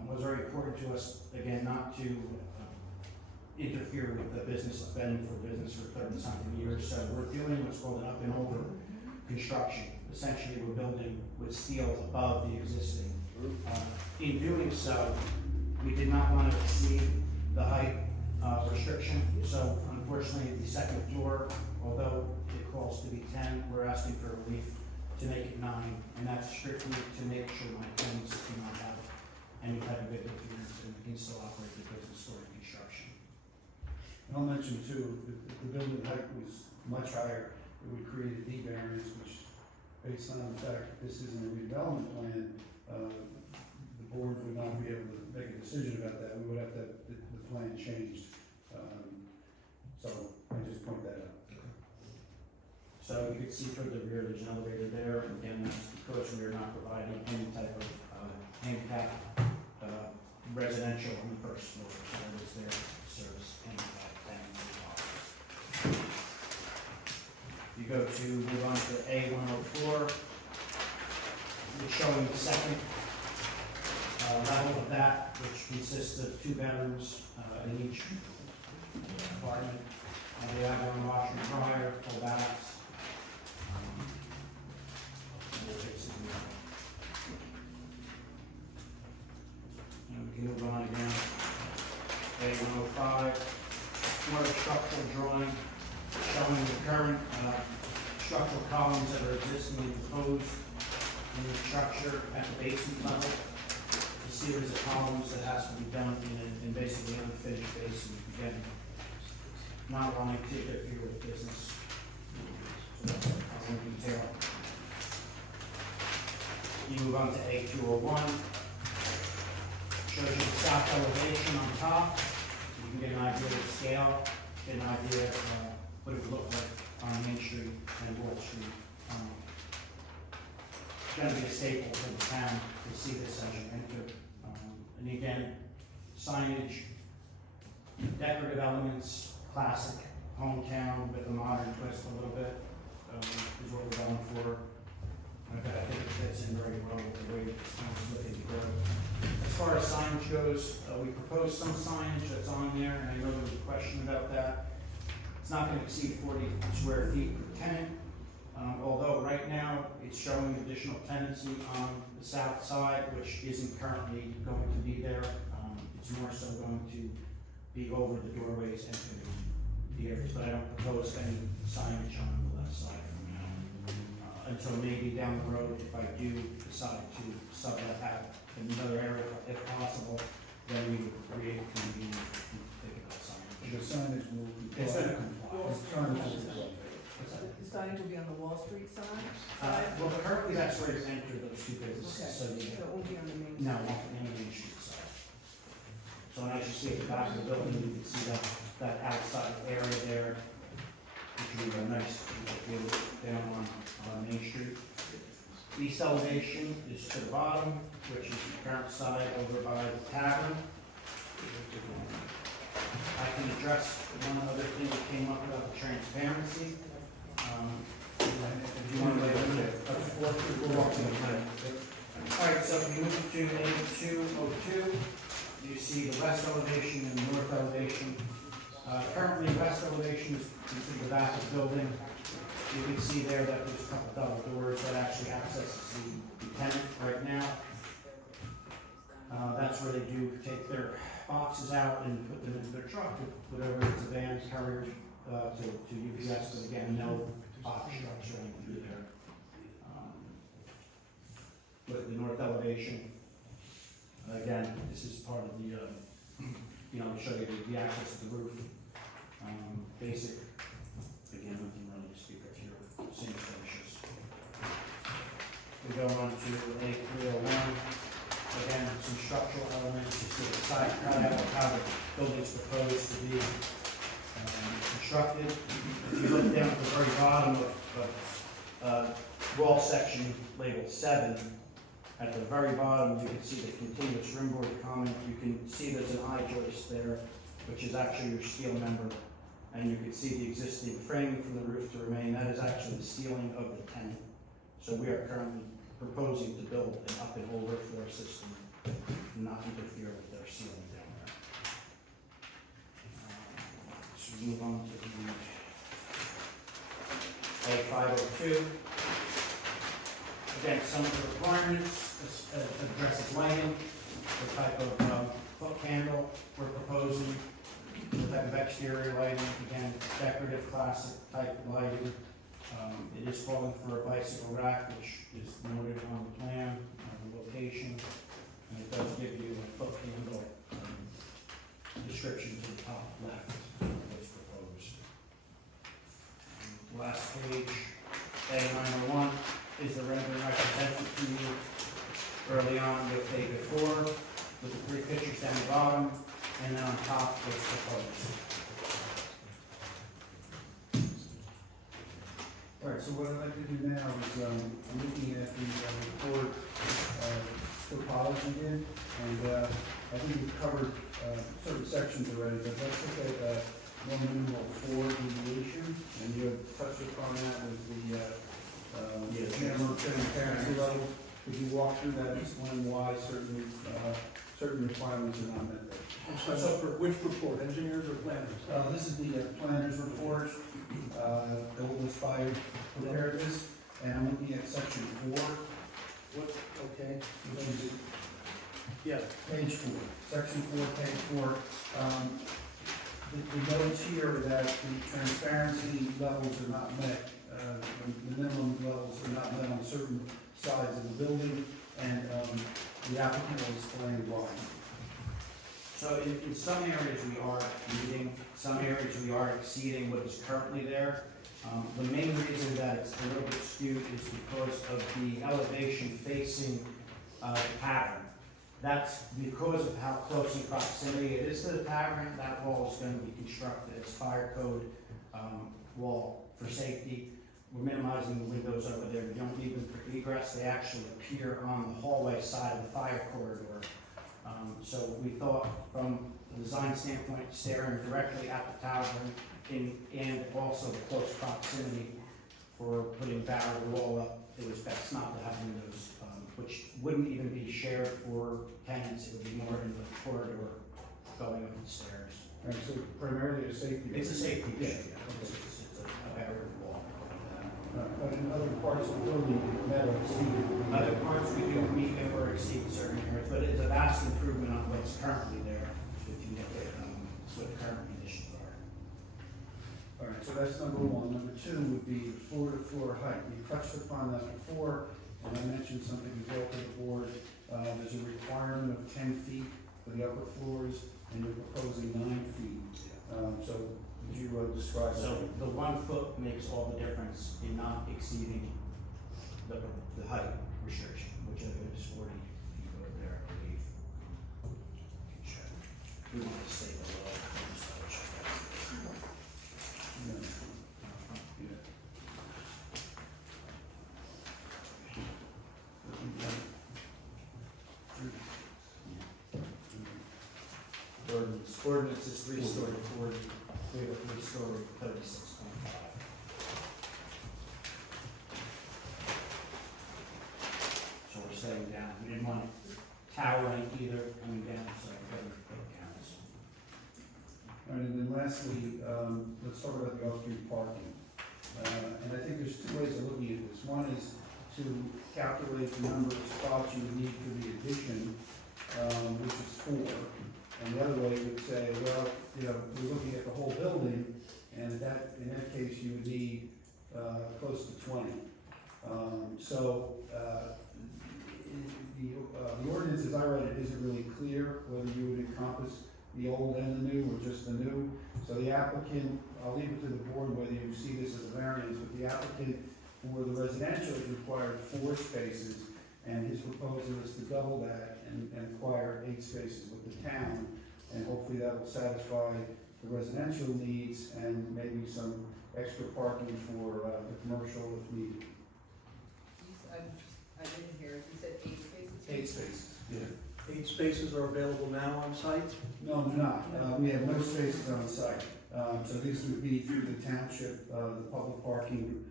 was very important to us, again, not to interfere with the business. I've been for business for 30-something years, so we're doing what's called an up and over construction. Essentially, we're building with steel above the existing. In doing so, we did not want to exceed the height restriction, so unfortunately, the second floor, although it calls to be 10, we're asking for relief to make it 9, and that's strictly to make sure my tenants do not have any type of interference and we can still operate the business store and construction. And I'll mention too, if the building height was much higher, it would create a D variance, which, based on the fact that this isn't a redevelopment plan, the board would not be able to make a decision about that. We would have to have the plan changed. So I just point that out. So you can see toward the rear, there's an elevator there, and again, that's because we are not providing any type of handicap residential on the first floor, so that is there to service handicap tenants as well. You go to, move on to A104, we're showing the second level of that, which consists of 2 bedrooms in each apartment. They have one washer and dryer, full baths. And we can move on again. A105, more structural drawing showing the current structural columns that are existing and proposed in the structure at the basement level. A series of columns that has to be done in basically unfinished basement. Again, not wanting to interfere with business. So that's all in detail. You move on to A201. Shows you the south elevation on top. You can get an idea of the scale, get an idea of what it would look like on Main Street and Wall Street. It's going to be a staple for the town to see this as you enter. And again, signage, decorative elements, classic hometown with a modern twist a little bit is what we're going for. Okay, I think it fits in very well with the way it's looking to go. As far as signage goes, we proposed some signage that's on there, and I know there was a question about that. It's not going to exceed 40 square feet per tenant, although right now it's showing additional tenancy on the south side, which isn't currently going to be there. It's more so going to be over the doorways entering the areas, but I don't propose any signage on the left side from now until maybe down the road, if I do decide to sub that out in another area, if possible, then we would create a convenient and think about signage. The signage will comply. It's going to comply. The signage will comply. What's that? The signage will be on the Wall Street side? Well, currently that's where you enter those 2 businesses, so Okay, so it won't be on the main no, side? not the Main Street side. So So as you see at the back of the building, you can see that outside area there, which would be a nice view down on Main Street. East elevation is to the bottom, which is the current side over by the tavern. I can address one other thing that came up about the transparency. If you want to lay it there. We'll walk through the plan. Alright, so if you move to A202, you see the west elevation and the north elevation. Currently, west elevation is considered the back of the building. You can see there that there's a couple double doors that actually access the tenant right now. That's where they do take their boxes out and put them into their truck, whatever it's a van carrier to UPS, but again, no box trucks or anything through there. With the north elevation, again, this is part of the, I'll show you the access to the roof. Basic, again, nothing really to speak of here, same finishes. We go on to A301. Again, some structural elements, you see the side cutout of how the building's proposed to be constructed. If you look down at the very bottom of wall section labeled 7, at the very bottom you can see the continuous rimboard comment. You can see there's an I-joist there, which is actually your steel member, and you can see the existing framing from the roof to remain. That is actually the ceiling of the tenant. So we are currently proposing to build an up and over floor system, not interfere with their ceiling down there. So we move on to the A502. Again, some of the requirements addresses lighting, the type of foot candle we're proposing, the type of exterior lighting, again, decorative classic type lighting. It is calling for a bicycle rack, which is noted on the plan, the location, and it does give you a foot candle description to the top left of what's proposed. Last page, A901, is the rendering I presented to you early on with A before, with the 3 pictures down the bottom, and then on top what's proposed. All right, so what I'd like to do now is, I'm looking at the report topology in, and I think we've covered certain sections already, but let's look at one minimal 4 deviation, and you have touched upon that with the minimum transparency level. Could you walk through that, explain why certain requirements are not met there? So for which report, engineers or planners? This is the planner's report, Gold Inspired prepared this, and I'm looking at section 4, What, okay, which is yeah, page 4, section 4, page 4. The notes here that the transparency levels are not met, the minimum levels are not met on certain sides of the building, and the applicant will explain why. So in some areas we are meeting, some areas we are exceeding what is currently there. The main reason that it's a little bit skewed is because of the elevation facing the tavern. That's because of how close in proximity it is to the tavern. That wall is going to be constructed as fire code wall for safety. We're minimizing the windows over there. We don't need them for egress. They actually appear on the hallway side of the fire corridor. So we thought from a design standpoint, staring directly at the tavern and also the close proximity for putting barrier wall up, it was best not to have windows, which wouldn't even be shared for tenants. It would be more in the corridor going up the stairs. All right, so primarily a safety. It's a safety issue. Yeah. It's a barrier wall. But in other parts of the building, it met or exceeded. Other parts we do meet or exceed certain areas, but it's a vast improvement on what's currently there if you look at what the current conditions are. All right, so that's number 1. Number 2 would be floor-to-floor height. You touched upon that before, and I mentioned something as well to the board. There's a requirement of 10 feet for the upper floors, and you're proposing 9 feet. So would you describe that? So the 1 foot makes all the difference in not exceeding the height restriction, which I think is 40 feet over there, I believe. do want to stay below. I'm just double check that. Ordinance is 3-story 40, we have a 3-story 36.5. So we're staying down, we didn't want towering either coming down, so it counts. All right, and then lastly, let's talk about the off-street parking. And I think there's two ways of looking at this. One is to calculate the number of spots you would need for the addition, which is 4. And the other way would say, well, you know, we're looking at the whole building, and in that case, you would need close to 20. The ordinance, as I read it, isn't really clear whether you would encompass the old and the new, or just the new. So the applicant, I'll leave it to the board whether you see this as a variance, but the applicant for the residential has required 4 spaces, and his proposal is to double that and acquire 8 spaces with the town, and hopefully that will satisfy the residential needs and maybe some extra parking for the commercial if needed. I didn't hear, you said 8 spaces? 8 spaces, yeah. 8 spaces are available now on site? No, they're not. We have no spaces on site. So this would be through the township, the public parking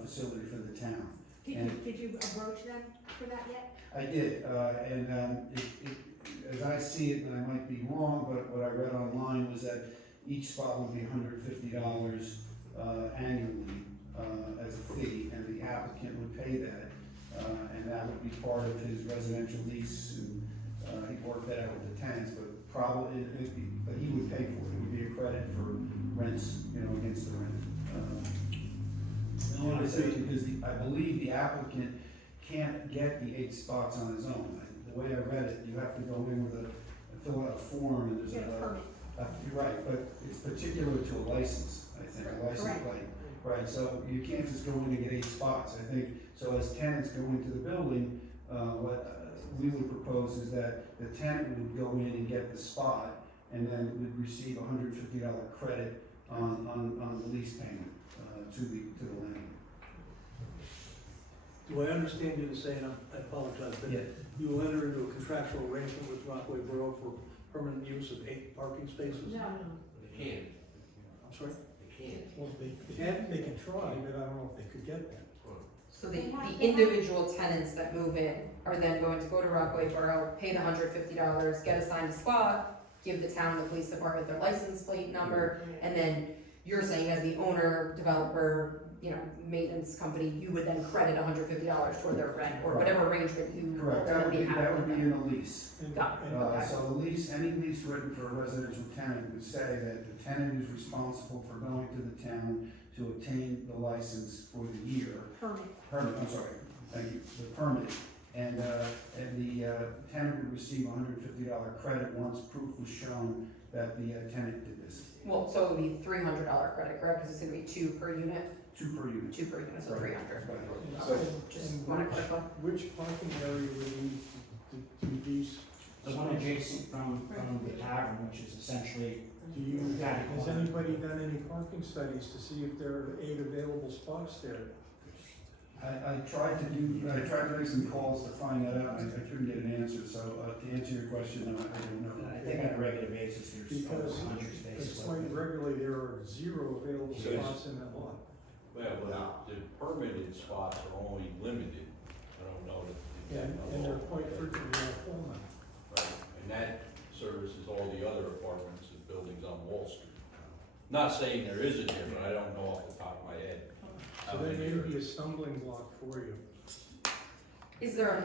facility for the town. Did you approach them for that yet? I did, as I see it, and I might be wrong, but what I read online was that each spot would be $150 annually as a fee, and the applicant would pay that, and that would be part of his residential lease, and he'd work that out with the tenants, but probably, but he would pay for it. It would be a credit for rents, you know, against the rent. And I say it because I believe the applicant can't get the 8 spots on his own. The way I read it, you have to go in with fill out a form, and there's Get a permit. you're right, but it's particular to a license, I think, a license Correct. plate. Right, so you can't just go in and get 8 spots. I think, so as tenants go into the building, what we would propose is that the tenant would go in and get the spot, and then would receive a $150 credit on the lease payment to the landlord. Do I understand you to say, and I apologize, but Yeah. you will enter into a contractual arrangement with Rockaway Borough for permanent use of 8 parking spaces? No. They can't, I'm sorry? they can't. Well, they can try, but I don't know if they could get there. So the individual tenants that move in are then going to go to Rockaway Borough, pay the $150, get assigned a spot, give the town, the police department their license plate number, and then you're saying as the owner, developer, you know, maintenance company, you would then credit $150 toward their rent, or whatever arrangement you Correct, ultimately have that would with be them. in a lease. Got it. So the lease, any lease written for a residential tenant would say that the tenant is responsible for going to the town to obtain the license for the year. Permit. I'm sorry, thank you, the permit. And the tenant would receive a $150 credit once proof was shown that the tenant did this. Well, so it would be $300 credit, correct? Because it's gonna be 2 per unit, 2 per unit. 2 per unit, so Right. 300. Right. So, Just and wanna clarify. which parking area would you need to do these? The one adjacent from the tavern, which is essentially, Do you, Got it. has anybody done any parking studies to see if there are 8 available spots there? I tried to make some calls to find that out, I couldn't get an answer, so to answer your question, I don't know. I think on a regular basis, there's Because 100 spaces. it's quite regularly, there are 0 available Yes. spots in that lot. Well, the permitted spots are only limited, I don't know that. And they're quite frequently full now. Right, and that services all the other apartments and buildings on Wall Street. Not saying there isn't here, but I don't know off the top of my head. So that may be a stumbling block for you. Is there an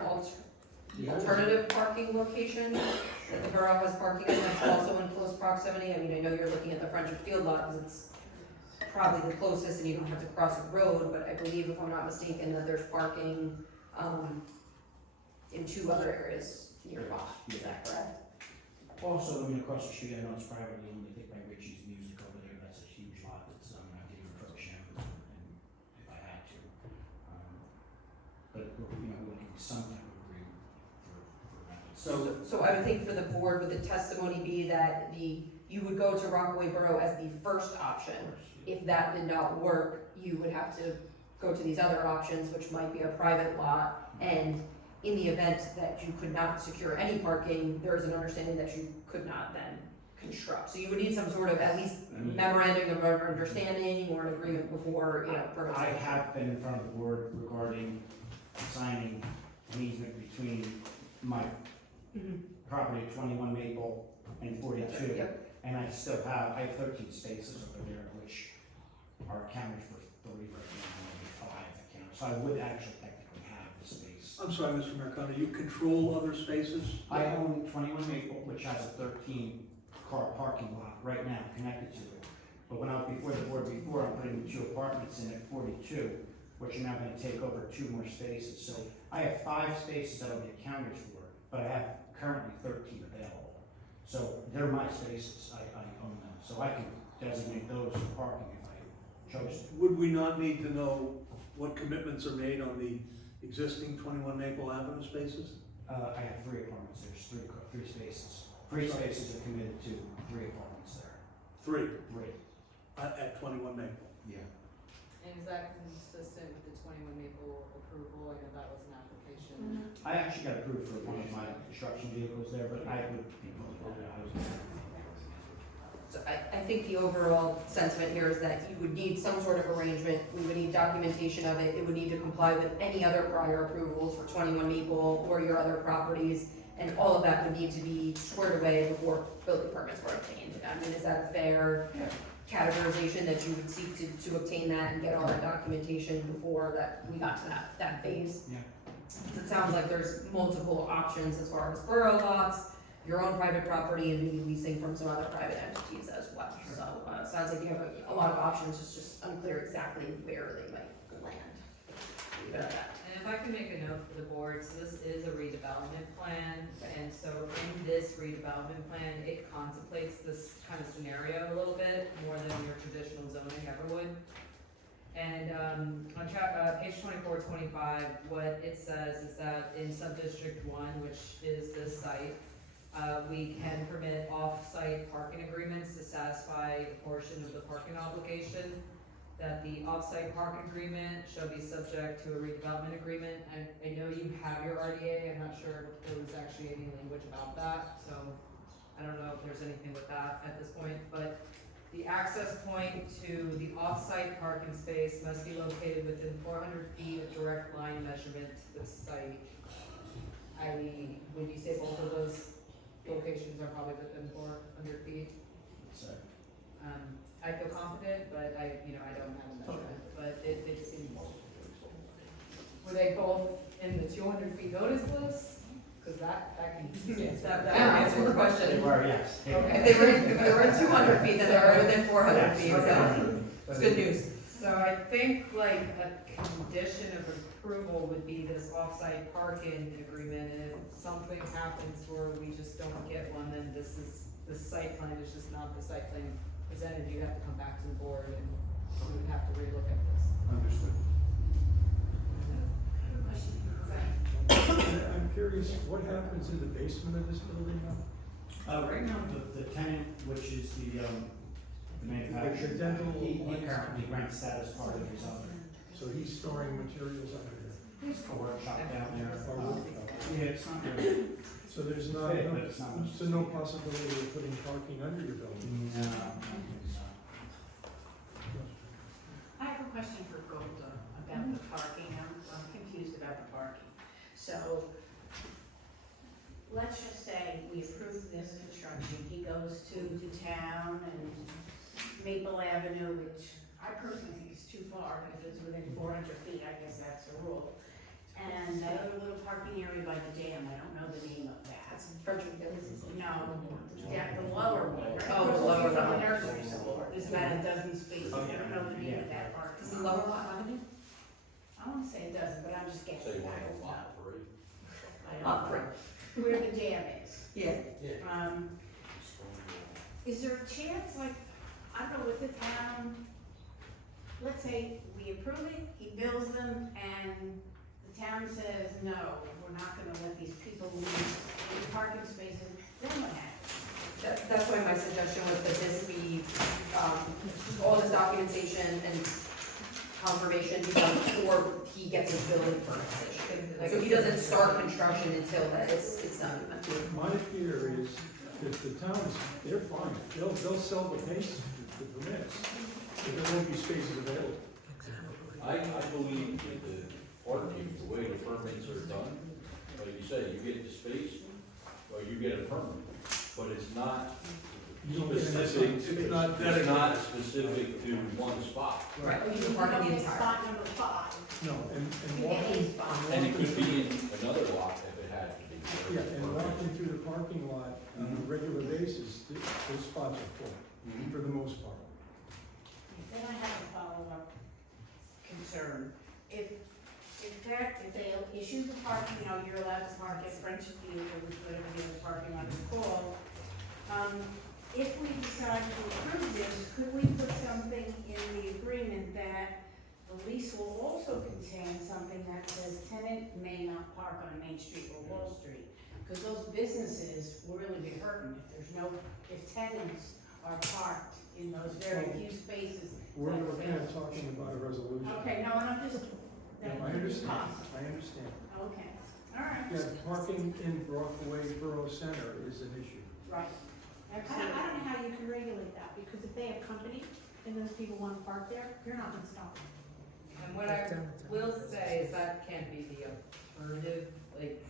alternative parking location that the borough has parking in that's also in close proximity? I mean, I know you're looking at the Friendship Field lot because it's probably the closest and you don't have to cross a road, but I believe, if I'm not mistaken, that there's parking, in 2 other areas nearby. Is that correct? Also, I mean, across the street, I know it's privately owned, I think by Richie's Music over there, that's a huge lot that's, I did approach him, and if I had to. But, you know, we're looking for some type of agreement for rental. So I would think for the board, would the testimony be that you would go to Rockaway Borough as the first option? If that did not work, you would have to go to these other options, which might be a private lot. And in the event that you could not secure any parking, there is an understanding that you could not then construct. So you would need some sort of at least memorandum of understanding or an agreement before, permits. I have been in front of the board regarding signing an easement between my Mhm. property at 21 Maple and 42. Yep. And I have 13 spaces over there, which are accounted for 3 right now, maybe 5 accounted. So I would actually technically have the space. I'm sorry, Mr. Marcano, you control other spaces? I own 21 Maple, which has a 13-car parking lot right now connected to it. But when I was before the board before, I'm putting 2 apartments in at 42, which are now going to take over 2 more spaces. So I have 5 spaces that will be accounted for, but I have currently 13 available. So they're my spaces, I own them. So I can designate those for parking if I chose to. Would we not need to know what commitments are made on the existing 21 Maple Avenue spaces? I have 3 apartments, there's 3 spaces. 3 spaces are committed to 3 apartments there. 3 3. at 21 Maple. Yeah. And is that consistent with the 21 Maple approval? I know that was an application. I actually got approved for one of my construction vehicles there, but I would be pulling it out. So I think the overall sentiment here is that you would need some sort of arrangement, we would need documentation of it, it would need to comply with any other prior approvals for 21 Maple or your other properties, and all of that would need to be squared away before building permits were obtained. I mean, is that a fair categorization that you would seek to obtain that and get all that documentation before that we got to that phase? Yeah. It sounds like there's multiple options as far as borough lots, your own private property, and maybe leasing from some other private entities as well. So, it sounds like you have a lot of options, it's just unclear exactly where they might land. Leave it at that. And if I can make a note for the board, so this is a redevelopment plan, and so in this redevelopment plan, it contemplates this kind of scenario a little bit more than your traditional zoning ever would. And on page 24, 25, what it says is that in sub-district 1, which is this site, we can permit off-site parking agreements to satisfy a portion of the parking obligation. That the off-site parking agreement shall be subject to a redevelopment agreement. I know you have your RDA, I'm not sure if there was actually any language about that, so I don't know if there's anything with that at this point, but the access point to the off-site parking space must be located within 400 feet of direct line measurement to the site. I.e., would you say both of those locations are probably within 400 feet? So, I feel confident, but I don't have a measurement, but it seems. Were they both in the 200 feet notice list? Cause that can. That answers the question. they were, yes. If they were in 200 feet, then they were within 400 feet, so it's good news. So I think like a condition of approval would be this off-site parking agreement, and if something happens where we just don't get one, then this site plan is just not the site plan presented, you have to come back to the board and we would have to relook at this. Understood. I'm curious, what happens in the basement of this building now? Right now, the tenant, which is the manufacturer, The dental he one? currently rents that as part of his other. So he's storing materials under there. He's a workshop down there. Or workshop. Yeah, it's not really. So there's It's not, big, but it's not much. so no possibility of putting parking under your building? No, I don't think so. I have a question for Golda about the parking. I'm confused about the parking. So, let's just say we approve this construction. He goes to town and Maple Avenue, which I personally think is too far, but if it's within 400 feet, I guess that's the rule. And that other little parking area by the dam, I don't know the name of that. No, the lower one, right? Oh, the lower From one. the nursery school, there's about a dozen spaces, I don't know the name of that parking. Is the lower lot avenue? I won't say it doesn't, but I'm just Say guessing, I don't know. lot 3. I don't know. Where the dam is. Yeah. Is there a chance, like, I don't know, with the town, let's say we approve it, he builds them, and the town says, no, we're not gonna let these people use the parking spaces, then what happens? That's why my suggestion was that this be, all this documentation and confirmation be done before he gets his building permit issued. So he doesn't start construction until that it's done. My fear is that the towns, they're fine, they'll sell the pace, the permits, but there won't be spaces available. I believe that the parking, the way the permits are done, like you say, you get the space, or you get a permit, but it's not You don't get an specific, it's it's not specific to one spot. Right, you You can park in don't the get entire. spot number 5. No, and You get walking, a spot. And it could be in another lot if it had to be. yeah, and walking through the parking lot on a regular basis, those spots are full, Mhm. for the most part. Then I have a follow-up concern. If they'll issue the parking, you're allowed to park at French Field or whatever the other parking lot is called. If we decide to approve this, could we put something in the agreement that the lease will also contain something that says tenant may not park on Main Street or Wall Street? Because those businesses will really be hurting if tenants are parked in those very few spaces. We're that kind of fail. talking about a resolution. Okay, no, and I'm just, Yeah, that I could be understand, possible. I understand. Okay, all right. Yeah, parking in Rockaway Borough Center is an issue. Right. I don't know how you can regulate that, because if they have company and those people want to park there, you're not gonna stop them. And what I will say is that can't be the alternative, like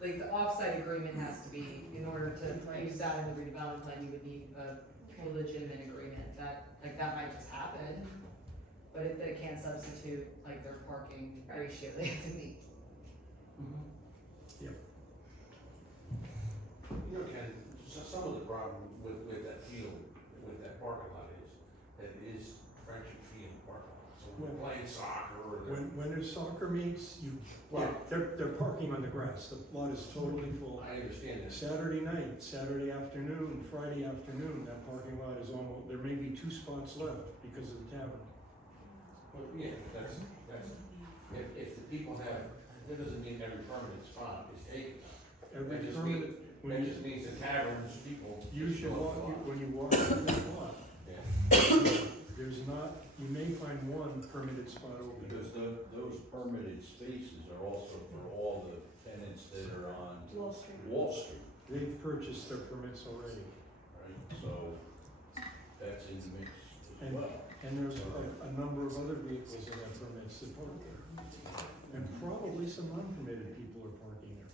the offsite agreement has to be, in order to use that in the redevelopment plan, you would need a legitimate agreement, that might just happen. But if they can't substitute, their parking ratio, they have to meet. You know, Ken, some of the problem with that field, with that parking lot is, that it is French and field parking lot. So when we're playing soccer or When there's soccer meets, they're parking on the grass, the lot is totally full. I understand this. Saturday night, Saturday afternoon, Friday afternoon, that parking lot is almost, there may be 2 spots left because of the tavern. Well, yeah, that's, if the people have, that doesn't mean every permanent spot is taken. Every That just permit, That just means the taverns, people. you should walk, when you walk through that lot, Yeah. there's not, you may find 1 permitted spot open. Because those permitted spaces are also for all the tenants that are on Wall Street. Wall Street, They've purchased their permits already. right? So that's in the mix as And- well. And there's a number of other vehicles that have permits that park there. And probably some unpermitted people are parking there.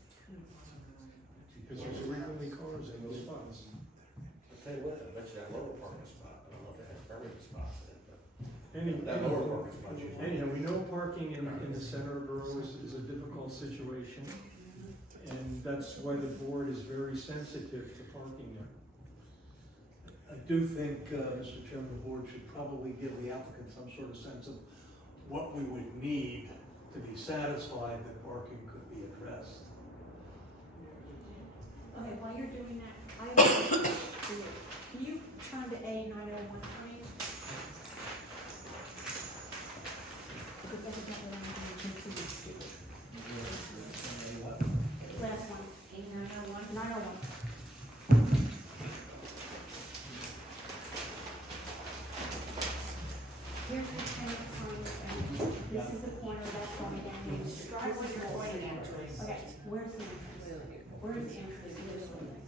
Because there's frequently cars in those spots. I'll tell you what, I bet you that lower parking spot, I don't know if it has permanent spots in it, but Any- that lower parking spot. Anyhow, we know parking in the center of Borough is a difficult situation. And that's why the board is very sensitive to parking there. I do think, Mr. Chairman, the board should probably give the applicant some sort of sense of what we would need to be satisfied that parking could be addressed. Okay, while you're doing that, can you turn to A9013? Last one, A901, 901. Here's the tenant sign, and this is the corner that's going down Main Street. Driveway or going entrance. Okay, where's the entrance? Where's the entrance to this building?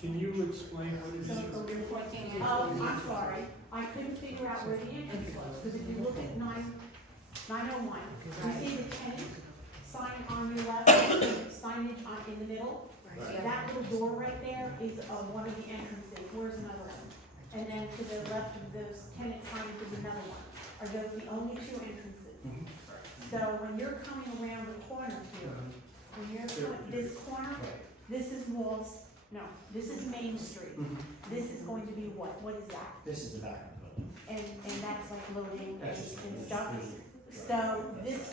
Can you explain what it is? I'm sorry, I couldn't figure out where the entrance was, because if you look at 901, you see the tenant sign on the left, signage in the middle? That little door right there is one of the entrances, where's another one? And then to the left of those tenant signs is another one. Are those the only 2 entrances? So when you're coming around the corner here, when you're coming, this corner, this is Walls, no, this is Main Street. This is going to be what? What is that? This is the back of the building. And that's like loading That's just and stuff. So this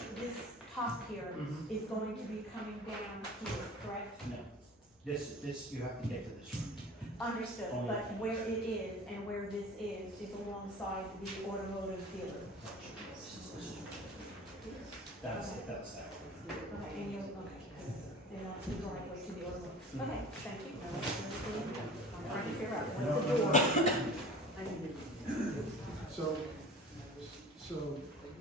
top here is going to be coming down here, correct? No, this, you have to get to this room. Understood, Only but the- where it is and where this is alongside the automotive dealer. That's it, that's that. Okay, and you're, okay, and that's the driveway to the automotive. Okay, thank you. No, that's really good. I'm trying to figure out what the door. I need to- So,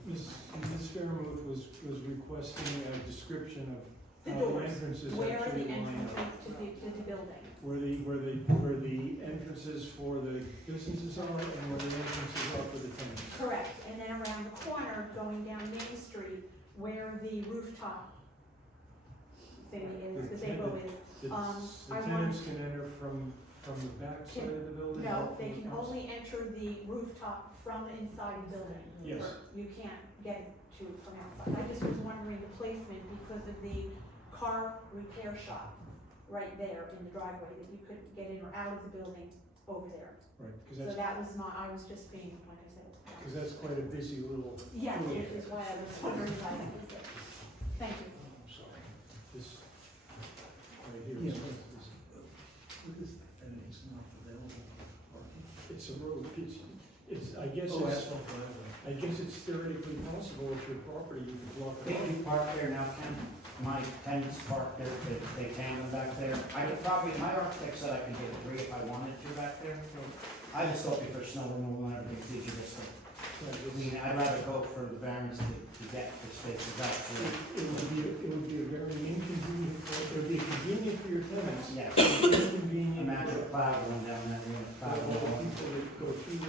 Ms. Fairmouth was requesting a description The of how the doors. entrances Where are actually the line entrances up. to the building? Where the entrances for the businesses are and where the entrances are for the tenants. Correct, and then around the corner, going down Main Street, where the rooftop thing is, the gazebo is. The I tenants can enter from the back side of the building? No, or they from can the front? only enter the rooftop from inside the building. Yes. You can't get to it from outside. I just was wondering the placement because of the car repair shop right there in the driveway, that you couldn't get in or out of the building over there. Right, So that was I was just being, like I said. because that's quite a busy little. Yes, little- it is why I was wondering why that was there. Thank you. I'm sorry. This, right here Yeah. is, What is that? And it's not available parking? it's a road, it's, I guess Oh, it's, asphalt driveway. I guess it's theoretically possible if your property, you could block it They off. can park there now, Ken. My tenants park there, they tandem back there. I could probably, my architect said I could get 3 if I wanted to back there. I just thought because snow removal and everything, futuristic. I mean, I'd rather go for the variance to get the spaces out. It would be a very inconvenient, it would be convenient for your tenants. Yes, Inconvenient. imagine a plow going down that road, plow All the going. people that go through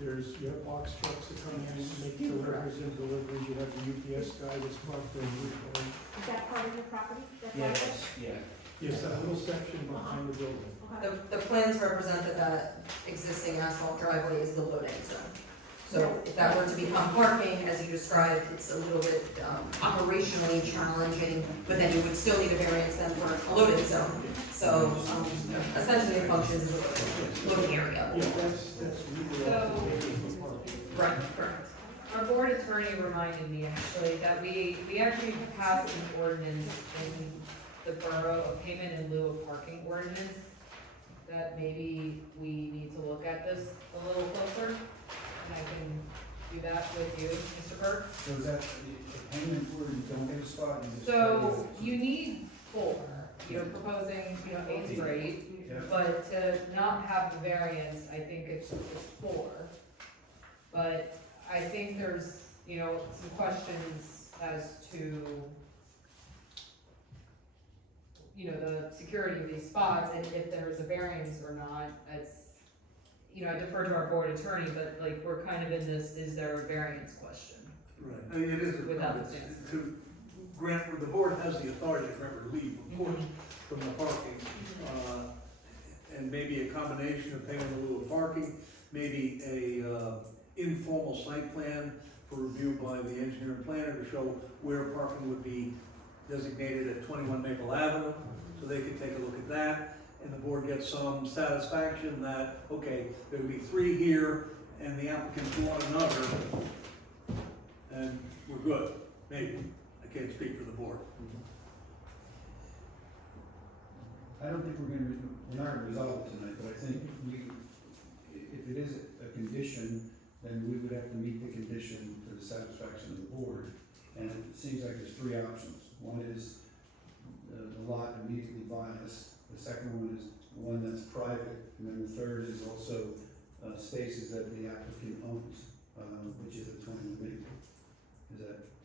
there, you have box trucks that come in, make deliveries and deliveries, you have the UPS guy that's parked there. Is that part of your property? That Yeah, driveway? yes, yeah. Yes, that little section behind the building. Okay. The plans represent that existing asphalt driveway is the loading zone. So if that were to become parking, as you described, it's a little bit operationally challenging, but then you would still need a variance then for a loading zone. So essentially it functions as a loading area. Yeah, that's really all the way for parking. Right, correct. Our board attorney reminded me actually that we actually passed an ordinance in the borough, a payment in lieu of parking ordinance, that maybe we need to look at this a little closer, and I can do that with you, Mr. Burke. So is that the payment where you don't get a spot? You just So you need 4, you're proposing, 8's great, Yeah. but to not have the variance, I think it's 4. But I think there's, some questions as to, the security of these spots, and if there's a variance or not. It's, I defer to our board attorney, but like, we're kind of in this, is there a variance question? Right, I mean, it is, Without the fence. to grant, the board has the authority to grant relief, of course, from the parking. And maybe a combination of payment in lieu of parking, maybe a informal site plan for review by the engineer and planner to show where parking would be designated at 21 Maple Avenue, so they could take a look at that, and the board gets some satisfaction that, okay, there would be 3 here, and the applicants want another, and we're good, maybe. I can't speak for the board. I don't think we're not gonna resolve it tonight, but I think if it is a condition, then we would have to meet the condition to the satisfaction of the board. And it seems like there's 3 options. One is the lot immediately by us. The second one is one that's private, and then the third is also spaces that the applicant owns, which is a 21 Maple.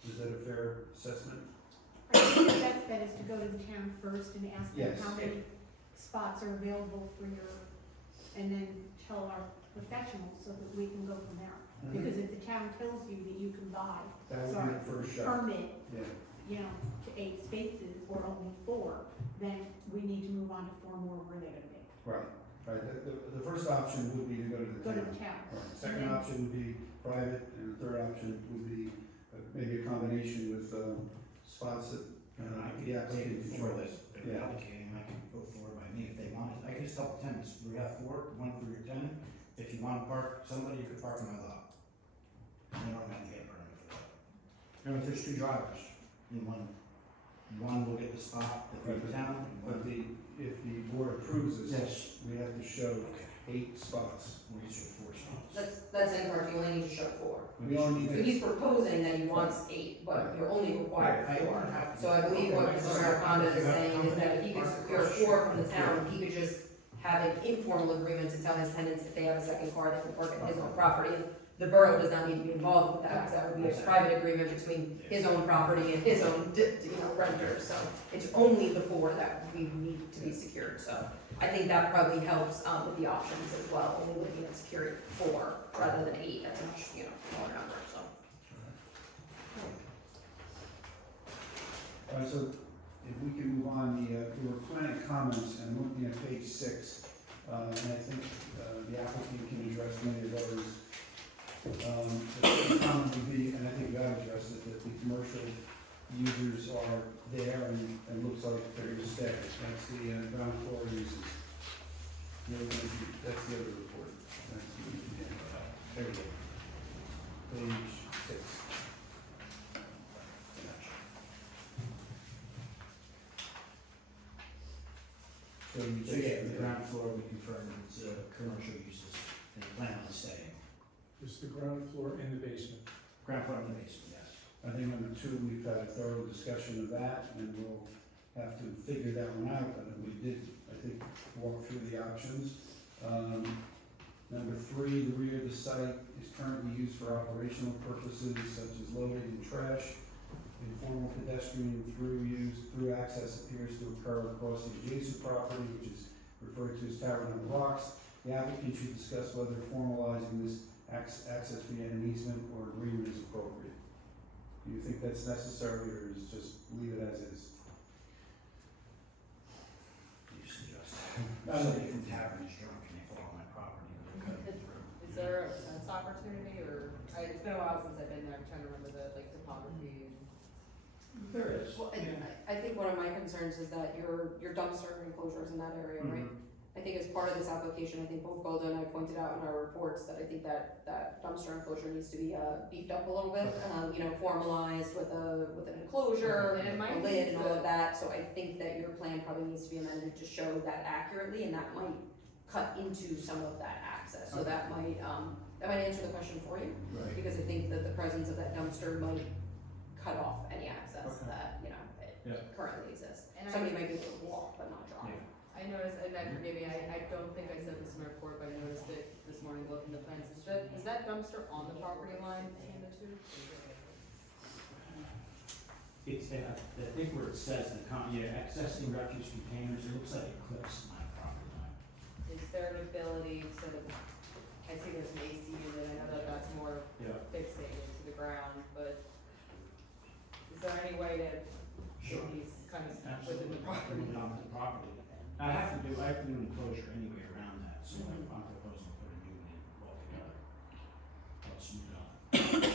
Is that a fair assessment? I think the best bet is to go to the town first and ask them Yes. how many spots are available for and then tell our professionals so that we can go from there. Because if the town tells you that you can buy, That would be the first shot. permit, Yeah. to 8 spaces or only 4, then we need to move on to 4 more where they're gonna be. Right. The first option would be to go to the Go to town. the town. Right. Second option would be private, and the third option would be maybe a combination with spots that I could the take applicant it for controls. this, they're allocating, I can go for it by me if they want it. I can just tell the tenants, we have 4, 1 for your tenant. If you want to park, somebody, you could park in my lot. And you don't have to get a permit for that. And if there's 2 drivers, and one will get the spot, the town, But if the board approves this, Yes. we have to show 8 spots. We should 4 spots. That's incorrect, you only need to show 4. We only So need, he's proposing that he wants 8, but you're only required Right, I 4. don't have to- So I believe what Mr. Maraconda is saying is that if he could secure 4 from the town, he could just have an informal agreement to tell his tenants if they have a second car, they can park at his own property. And the borough does not need to be involved with that, because that would be a private agreement between his own property and his own, renters. So it's only the 4 that we need to be secured, so I think that probably helps, with the options as well, only looking at securing 4 rather than 8, that's a much, smaller number, so. all right, so if we can move on, there were planning comments, and looking at page 6, and I think the applicant can address many of those. The first comment would be, and I think you have addressed it, that the commercial users are there and looks like they're gonna stay. That's the ground floor uses. That's the other report. That's there we go. Page 6. So you So yeah, the ground floor, we confirmed it's, commercial uses, and plan on staying. Just the ground floor and the basement. Ground floor in the basement, yes. I think number 2, we've had a thorough discussion of that, and we'll have to figure that one out, but we did, I think, walk through the options. Number 3, the rear of the site is currently used for operational purposes such as loading trash. Informal pedestrian through access appears to occur across the adjacent property, which is referred to as Tavern on the Rocks. The applicant should discuss whether formalizing this access via an easement or agreement is appropriate. Do you think that's necessary, or is just leave it as is? You suggest. Somebody from tavern is drunk and they fall on my property, and they're cutting through. Is there a fence opportunity, or, it's been a while since I've been there, I'm trying to remember the, topography. There is. Well, I think one of my concerns is that your dumpster enclosures in that area, right? I think as part of this application, I think both Golda and I pointed out in our reports that I think that dumpster enclosure needs to be beefed up a little bit, formalized with an enclosure, And it might a lid and all be of that, so I think that your plan probably needs to be amended to show that accurately, and that might cut into some of that access, so that might answer the question for you, Right. because I think that the presence of that dumpster might cut off any access Okay. that, Yeah. currently exists. And Somebody might be able to walk, but not drive. Yeah. I noticed, and forgive me, I don't think I said this in my report, but I noticed it this morning looking at the plans. Is that dumpster on the property line between the two? It's, I think where it says accessing refuse containers, it looks like it clips my property line. Is there an ability to, I see there's an AC unit, I know that that's more Yeah. fixated to the ground, but is there any way to get these kind of within the property? Absolutely, onto the property. I have to do an enclosure anyway around that, so I'm proposing to put a new one in altogether. I'll smooth it out.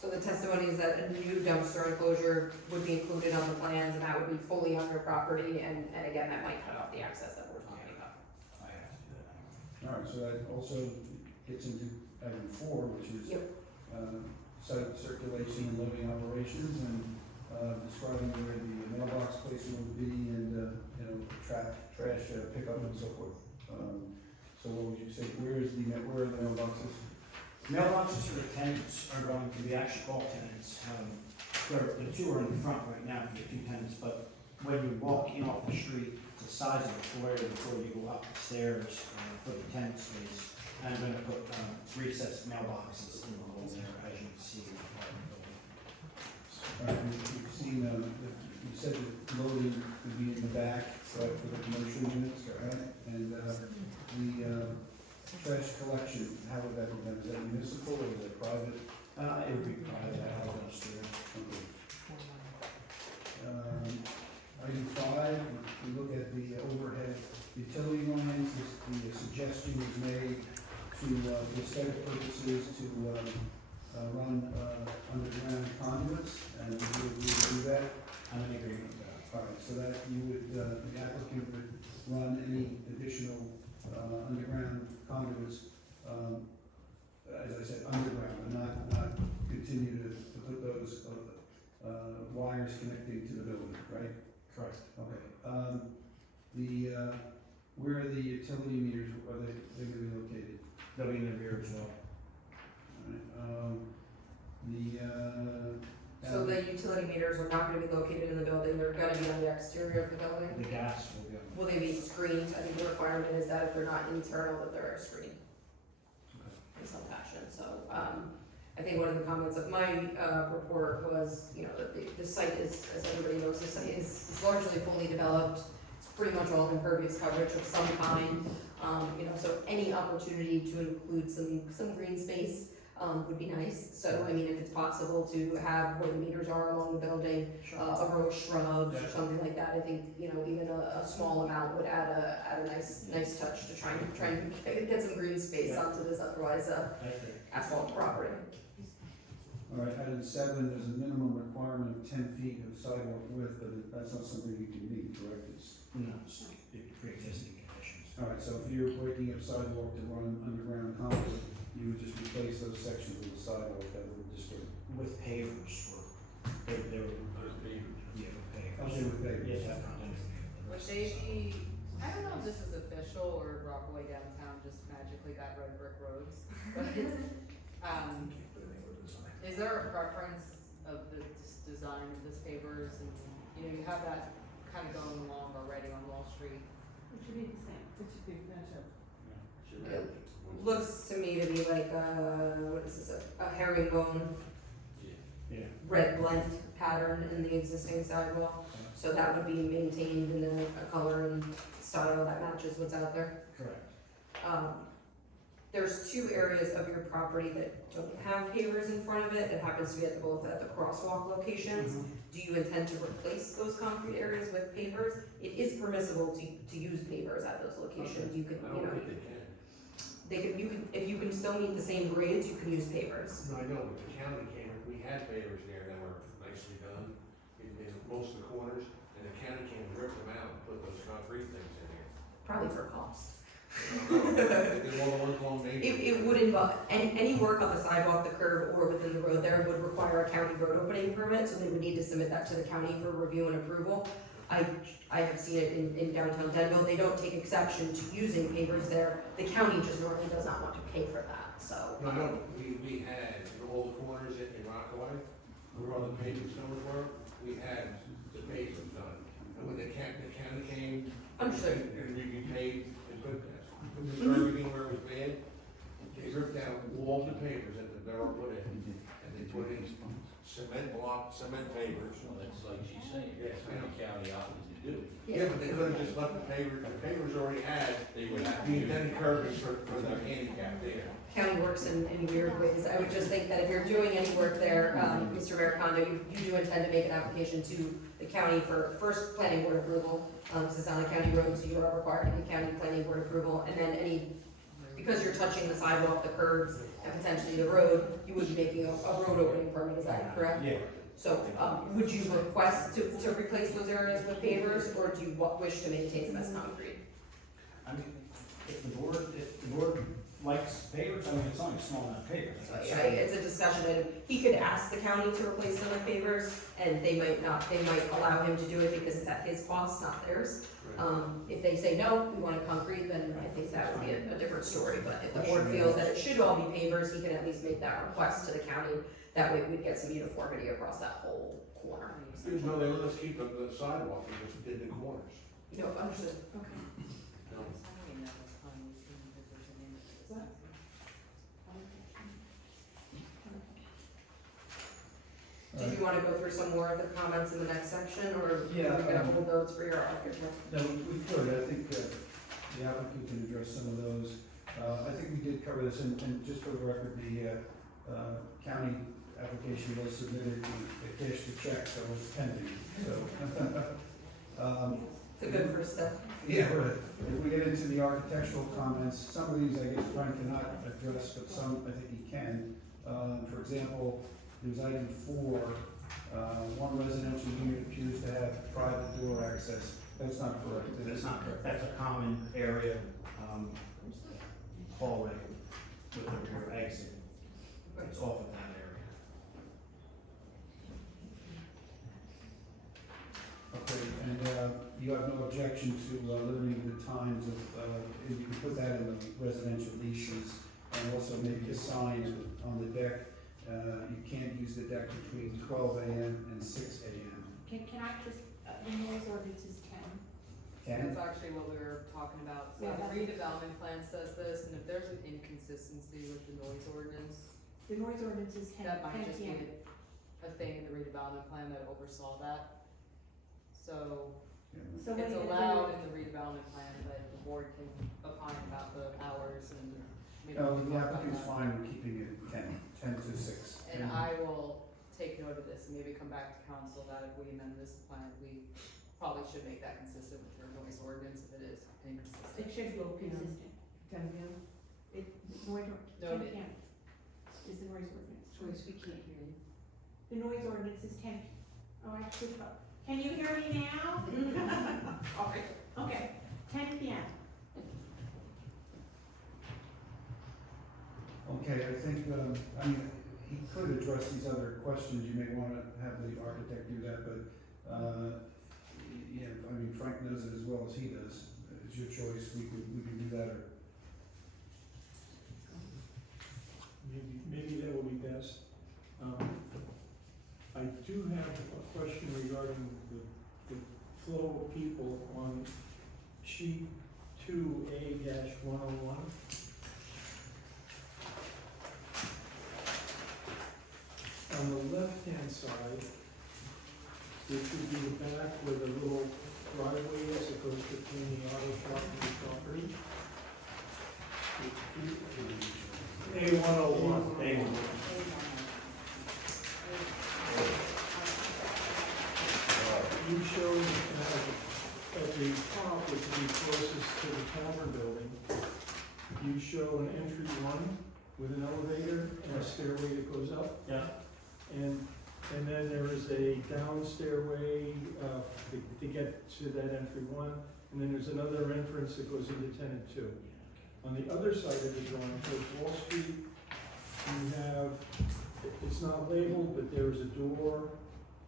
So the testimony is that a new dumpster enclosure would be included on the plans, and that would be fully on your property, and again, that might cut off the access that we're talking about. I have to do that. All right, so that also gets into item 4, which is Yep. site circulation and loading operations, and describing where the mailbox placement would be, and trash pickup and so forth. So what would you say? Where are the mailboxes? Mailboxes for the tenants are going to be actually all tenants. The 2 are in the front right now for the 2 tenants, but when you walk in off the street, it's the size of the foyer before you go up the stairs for the tenant space. And I'm gonna put 3 sets of mailboxes in the hole there, as you can see in the apartment building. You've seen, you said that loading would be in the back, right, for the commercial units, right? And the trash collection, how would that be done? Is that municipal or is it private? It would be private, I have those there. Okay. Item 5, we look at the overhead utility lines. The suggestion was made to, for aesthetic purposes, to run underground conduits, and we would do that. I'm in agreement with that. All right, so that you would, the applicant would run any additional underground conduits, as I said, underground, and not continue to put those wires connecting to the building, right? Correct. Okay. Where are the utility meters, are they're gonna be located? They'll be in the rear as well. Alright, So the utility meters are not gonna be located in the building, they're gonna be on the exterior of the building? The gas will be on. Will they be screened? I think the requirement is that if they're not internal, that they're screened in some fashion, so, I think one of the comments of my, report was, you know, that the site is, as everybody knows, the site is largely fully developed. It's pretty much all impervious coverage of some kind, you know, so any opportunity to include some green space, would be nice. So, I mean, if it's possible to have where the meters are along the building, a row of shrubs or something like that, I think, you know, even a small amount would add a nice touch to try and get some green space onto this otherwise, asphalt property. Alright, item 7, there's a minimum requirement of 10 feet of sidewalk width, but that's not something you can meet, correct? No, it's pre-existing conditions. Alright, so if you're breaking up sidewalk to run underground concrete, you would just replace those sections of the sidewalk that would disturb. With pavers, they were, yeah, with pavers. Okay, with pavers. Yeah, not underneath. The Would rest of they the site. be, I don't know if this is official or Rockaway downtown just magically got red brick roads, but, is there a preference of the design of this pavers and, you know, you have that kind of going along already on Wall Street? It should be the same, it should be matchup. It looks to me to be like what is this, a herringbone Yeah. red blend pattern in the existing sidewalk. So that would be maintained in a color and style that matches what's out there. Correct. There's 2 areas of your property that don't have pavers in front of it. It happens to be at both at the crosswalk locations. Do you intend to replace those concrete areas with pavers? It is permissible to use pavers at those locations. You could, I you don't know, think they can. if you can still meet the same grades, you can use pavers. No, I know, but the county came, we had pavers there that were nicely done in most of the corners, and the county came and ripped them out and put those concrete things in there. Probably for cost. They did all the ones along Main Street. It would involve, any work on the sidewalk, the curb, or within the road there would require a county road opening permit, so they would need to submit that to the county for review and approval. I have seen it in downtown Denville, they don't take exception to using pavers there, the county just normally does not want to pay for that, so. No, no, we had all the corners in Rockaway, where all the paving stones were, we had the pavers done. And when the county came, Understood. and we paved, and put everything where it was bad, they ripped out all the pavers that they were put in, and they put in cement pavers. Well, that's like she's saying, Yes, that's what the county opted to do. Yeah, but they couldn't just let the pavers already had, They would have. the intended curbing for the handicap there. County works in weird ways, I would just think that if you're doing any work there, Mr. Maricondo, you do intend to make an application to the county for first planning board approval, because it's on a county road, so you are required to get county planning board approval, and then because you're touching the sidewalk, the curbs, and potentially the road, you would be making a road opening permit, is that correct? Yeah. So, would you request to replace those areas with pavers, or do you wish to maintain them as concrete? I mean, if the board likes pavers, I mean, it's only a small amount of pavers. So, yeah, it's a discussion item. He could ask the county to replace them with pavers, and they might allow him to do it because it's at his cost, not theirs. If they say, no, we want it concrete, then I think that would be a different story, but if the board feels that it should all be pavers, he can at least make that request to the county. That way we'd get some uniformity across that whole corner. No, they let us keep the sidewalk, we just did the corners. No, understood, okay. No. Did you wanna go through some more of the comments in the next section, or are we Yeah, gonna hold those for your architect? No, we could, I think the applicant can address some of those. I think we did cover this, and just for the record, the county application was submitted, they cashed the check, so it's pending, so. It's a good first step. Yeah, right. If we get into the architectural comments, some of these I guess Frank cannot address, but some I think he can. For example, there's item 4, one residential unit appears to have private door access. That's not correct. That's not correct, that's a common area, hallway with a rear exit. It's off of that area. Okay, and you have no objection to limiting the times of, and you can put that in the residential leases, and also maybe a sign on the deck. You can't use the deck between 12 a.m. and 6 a.m. Can I just, the noise ordinance is 10. That's actually what we were talking about. So Yeah, the that's- redevelopment plan says this, and if there's an inconsistency with the noise ordinance, The noise ordinance is 10, that might 10 just be p.m. a thing in the redevelopment plan that oversaw that. So So what it's are you gonna allowed do? in the redevelopment plan, but the board can opine about the hours and maybe. No, we can the talk about applicant's that. fine with keeping it 10 to 6. And I will take note of this and maybe come back to council that if we amend this plan, we probably should make that consistent with your noise ordinance if it is It inconsistent. should be consistent. 10 p.m. It, noise, 10 Noted. p.m. is the noise ordinance. Joyce, we can't hear you. The noise ordinance is 10. Oh, I switched up. Can you hear me now? Okay, 10 p.m. Okay, I think, I mean, he could address these other questions, you may wanna have the architect do that, but, yeah, I mean, Frank knows it as well as he does. It's your choice, we can do that, or, Maybe that would be best. I do have a question regarding the flow of people on sheet 2A-101. On the left-hand side, which would be the back where the little driveway is that goes between the auto shop and the property. A101. You showed at the top, which would be closest to the tavern building, you show an entry one with an elevator and a stairway that goes up. Yeah. And then there is a down stairway, to get to that entry one, and then there's another entrance that goes into tenant two. On the other side of the drawing, towards Wall Street, you have, it's not labeled, but there is a door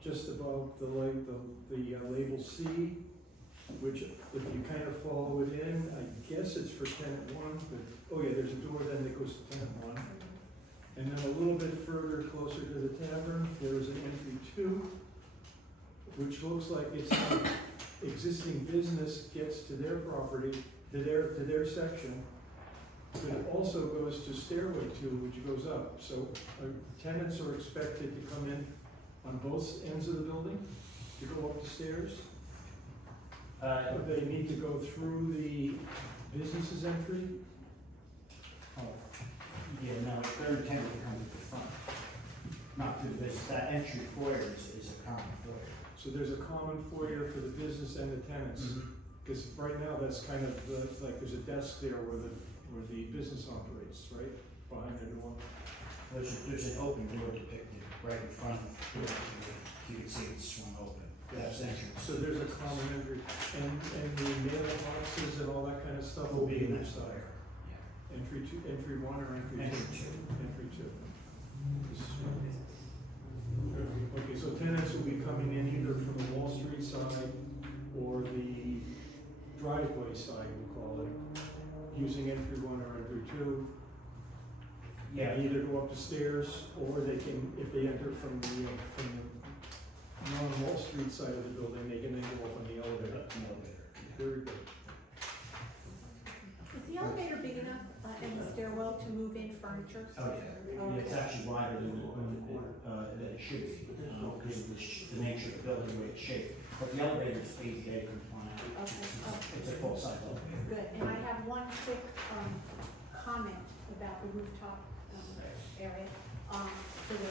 just above the label C, which if you kind of follow it in, I guess it's for tenant one, but, oh yeah, there's a door then that goes to tenant one. And then a little bit further, closer to the tavern, there is an entry two, which looks like it's how existing business gets to their property, to their section. But it also goes to stairway two, which goes up. So tenants are expected to come in on both ends of the building to go up the stairs. They need to go through the business's entry. Yeah, no, they're intended to come to the front, not to the business. That entry foyer is a common foyer. So there's a common foyer for the business and the tenants. Because right now, that's kind of like there's a desk there where the business operates, right, behind the door. There's an open door depicted right in front of the door. You can see it's swung open. That's the entrance. So there's a common entry, and the mailboxes and all that kind of stuff will be in the side. Entry two, entry one or entry two? Entry two. Entry two. Okay, so tenants will be coming in either from the Wall Street side or the driveway side, we call it, using entry one or entry two. Yeah. Either go up the stairs, or they can, if they enter from the non-Wall Street side of the building, they can then go up on the elevator. Very good. Is the elevator big enough and the stairwell to move in furniture? Oh, yeah. It's actually wider than it should be, because of the nature of the building, the way it's shaped. But the elevator is ADA compliant. Okay. It's a full-size elevator. Good, and I have one quick, comment about the rooftop, area, for the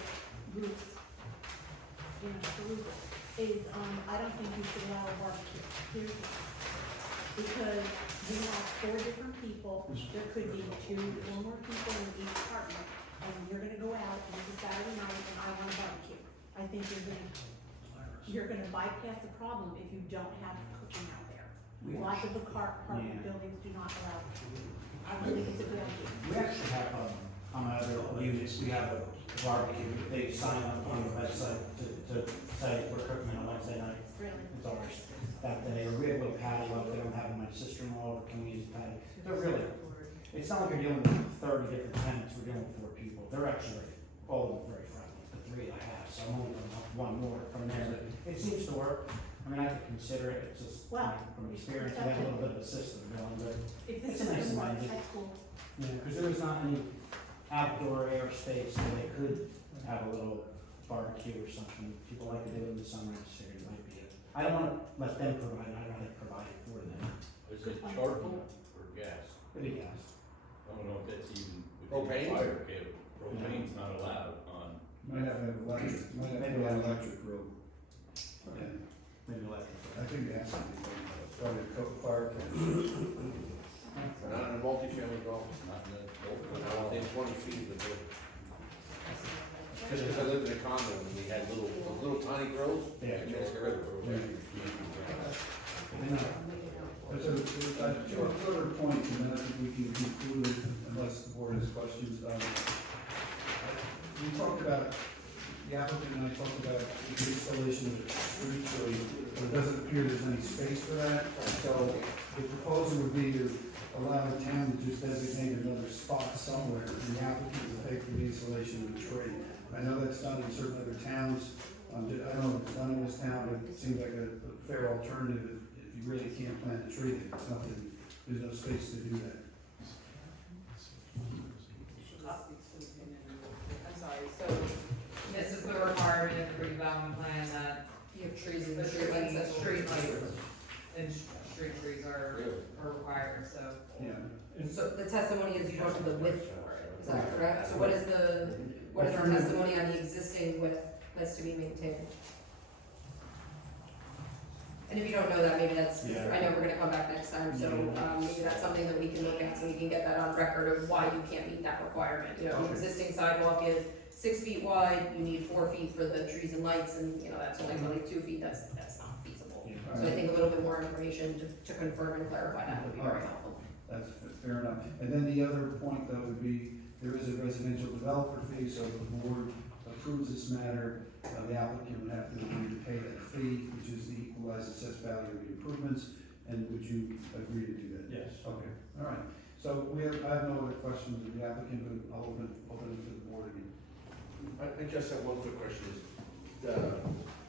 roof. You know, the roof is, I don't think you should allow a barbecue, period. Because you have 4 different people, there could be 2 or more people in each apartment, and you're gonna go out, and it's a Saturday night, and I want a barbecue. I think you're gonna bypass the problem if you don't have cooking out there. Lots of apartment buildings do not allow it. I don't think it's a good idea. We actually have on my other units, we have a barbecue, they sign up on the website to say we're cooking on a Wednesday night. Really? It's ours that day, or we have a little patio up there, I'm having my sister-in-law over, can we use the patio? They're really, it's not like you're dealing with 30 different tenants, we're dealing with 4 people, they're actually all of them very friendly, the 3 I have, so I'm only going to have 1 more from there, but it seems to work. I mean, I could consider it, it's just, Well, from experience, we have a little bit of a system going, but, If It's this a nice is gonna work, idea. that's cool. because there is not any outdoor air space, so they could have a little barbecue or something. People like to do it in the summer, so it might be I don't wanna let them provide it, I'd rather provide it for them. Is it charcoal or gas? Maybe yes. I don't know if that's even within Propane? the fire code. Propane's not allowed on. Might have to have electric, might have to have electric road. Okay. Maybe electric. I think that's something, probably a fire code. Not in a multi-family dwelling, Not in the, not within 20 feet of the building. Because I lived in a condo and we had little tiny grills. Yeah. And just get rid of it. So, 2 other points, and then I think we can conclude it unless the board has questions. We talked about, the applicant and I talked about the installation of a street tree, but it doesn't appear there's any space for that. So the proposal would be to allow the town to just designate another spot somewhere, and the applicant will pay for the installation of the tree. I know that's done in certain other towns. I don't know if it's done in this town, but it seems like a fair alternative if you really can't plant a tree. It's nothing, there's no space to do that. I'm sorry, so this is the requirement of the redevelopment plan that You have trees in the the street lights, that's street lights and street trees are required, so. Yeah. So the testimony is you don't have the width for it, is that correct? So what is the testimony on the existing width that's to be maintained? And if you don't know that, maybe that's, Yeah. I know we're gonna come back next time, so, maybe that's something that we can look at, so we can get that on record of why you can't meet that requirement. You know, the existing sidewalk is 6 feet wide, you need 4 feet for the trees and lights, and, you know, that's only really 2 feet, that's not feasible. Yeah. So I think a little bit more information to confirm and clarify that would be very helpful. That's fair enough. And then the other point though would be, there is a residential developer fee, so if the board approves this matter, the applicant would have to agree to pay that fee, which is the equalized assessed value of the improvements, and would you agree to do that? Yes. Okay, all right. So I have no other questions of the applicant, but I'll open it to the board again. I just have one quick question.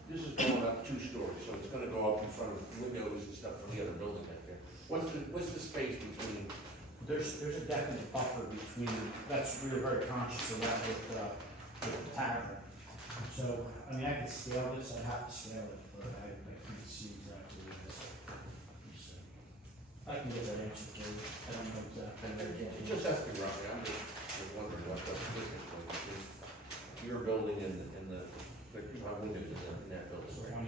This is going up 2 stories, so it's gonna go up in front of windows and stuff from the other building back there. What's the space between? There's a definite buffer between, we were very conscious of that with the tavern. So, I mean, I could scale this, I'd have to scale it, but I can see exactly what it is. So, I can get that answer for you, I don't know exactly. It just has to be roughly, I'm just wondering what the business point is. Your building and my windows in that building. So 1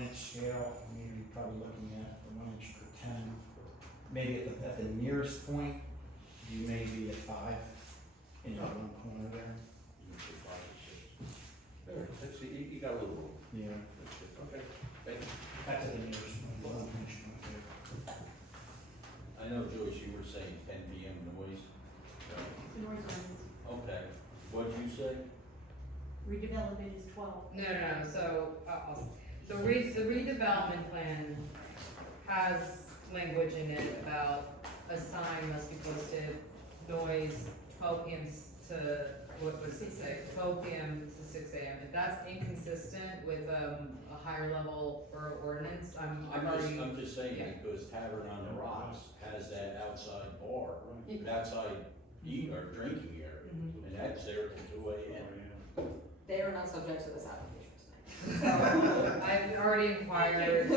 inch scale, I mean, you're probably looking at 1 inch per 10. Maybe at the nearest point, you may be at 5 in that one corner there. There, you got a little room. Yeah. Okay, thank you. That's at the nearest point, 1 inch point there. I know, Joyce, you were saying 10 PM noise. Noise ordinance. Okay, what'd you say? Redevelopment is 12. No, so, the redevelopment plan has language in it about a sign must be posted, noise, 12 PM to, what does it say? 12 PM to 6 AM. If that's inconsistent with, a higher level or ordinance, I'm already. I'm just saying, yeah. because Tavern on the Rocks has that outside bar, outside eat or drinking area, Mhm. and that's there till 2 AM. They are not subject to this application tonight. So, I've already inquired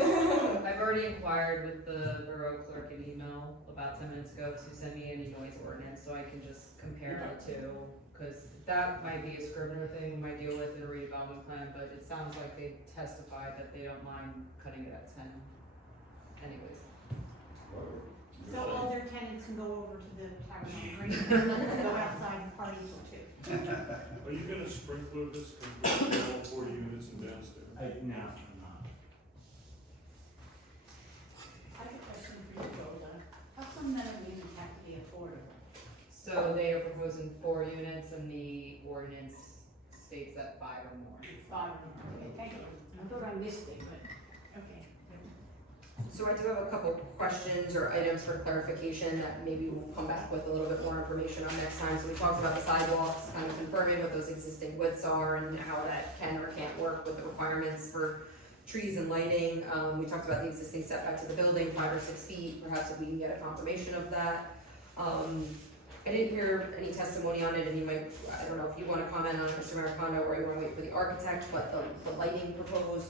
with the borough clerk in email about 10 minutes ago to send me any noise ordinance, so I can just compare the two. Cause that might be a Scrivener thing we might deal with in a redevelopment plan, but it sounds like they testified that they don't mind cutting it at 10 anyways. So all their tenants can go over to the Tavern on Green, go outside and party till 2. Are you gonna sprinkler this, all 40 units and downstairs? No, I'm not. I have a question for you, Golda. How come none of the units have to be affordable? So they are proposing 4 units and the ordinance states that 5 or more. Fine, okay, thank you. I thought I missed it, but, okay. So I do have a couple questions or items for clarification that maybe we'll come back with a little bit more information on next time. So we talked about the sidewalks, kind of confirming what those existing widths are and how that can or can't work with the requirements for trees and lighting. We talked about the existing setback to the building, 5 or 6 feet, perhaps if we can get a confirmation of that. I didn't hear any testimony on it, and you might, I don't know if you wanna comment on it, Mr. Maricano, or you wanna wait for the architect, but the lighting proposed,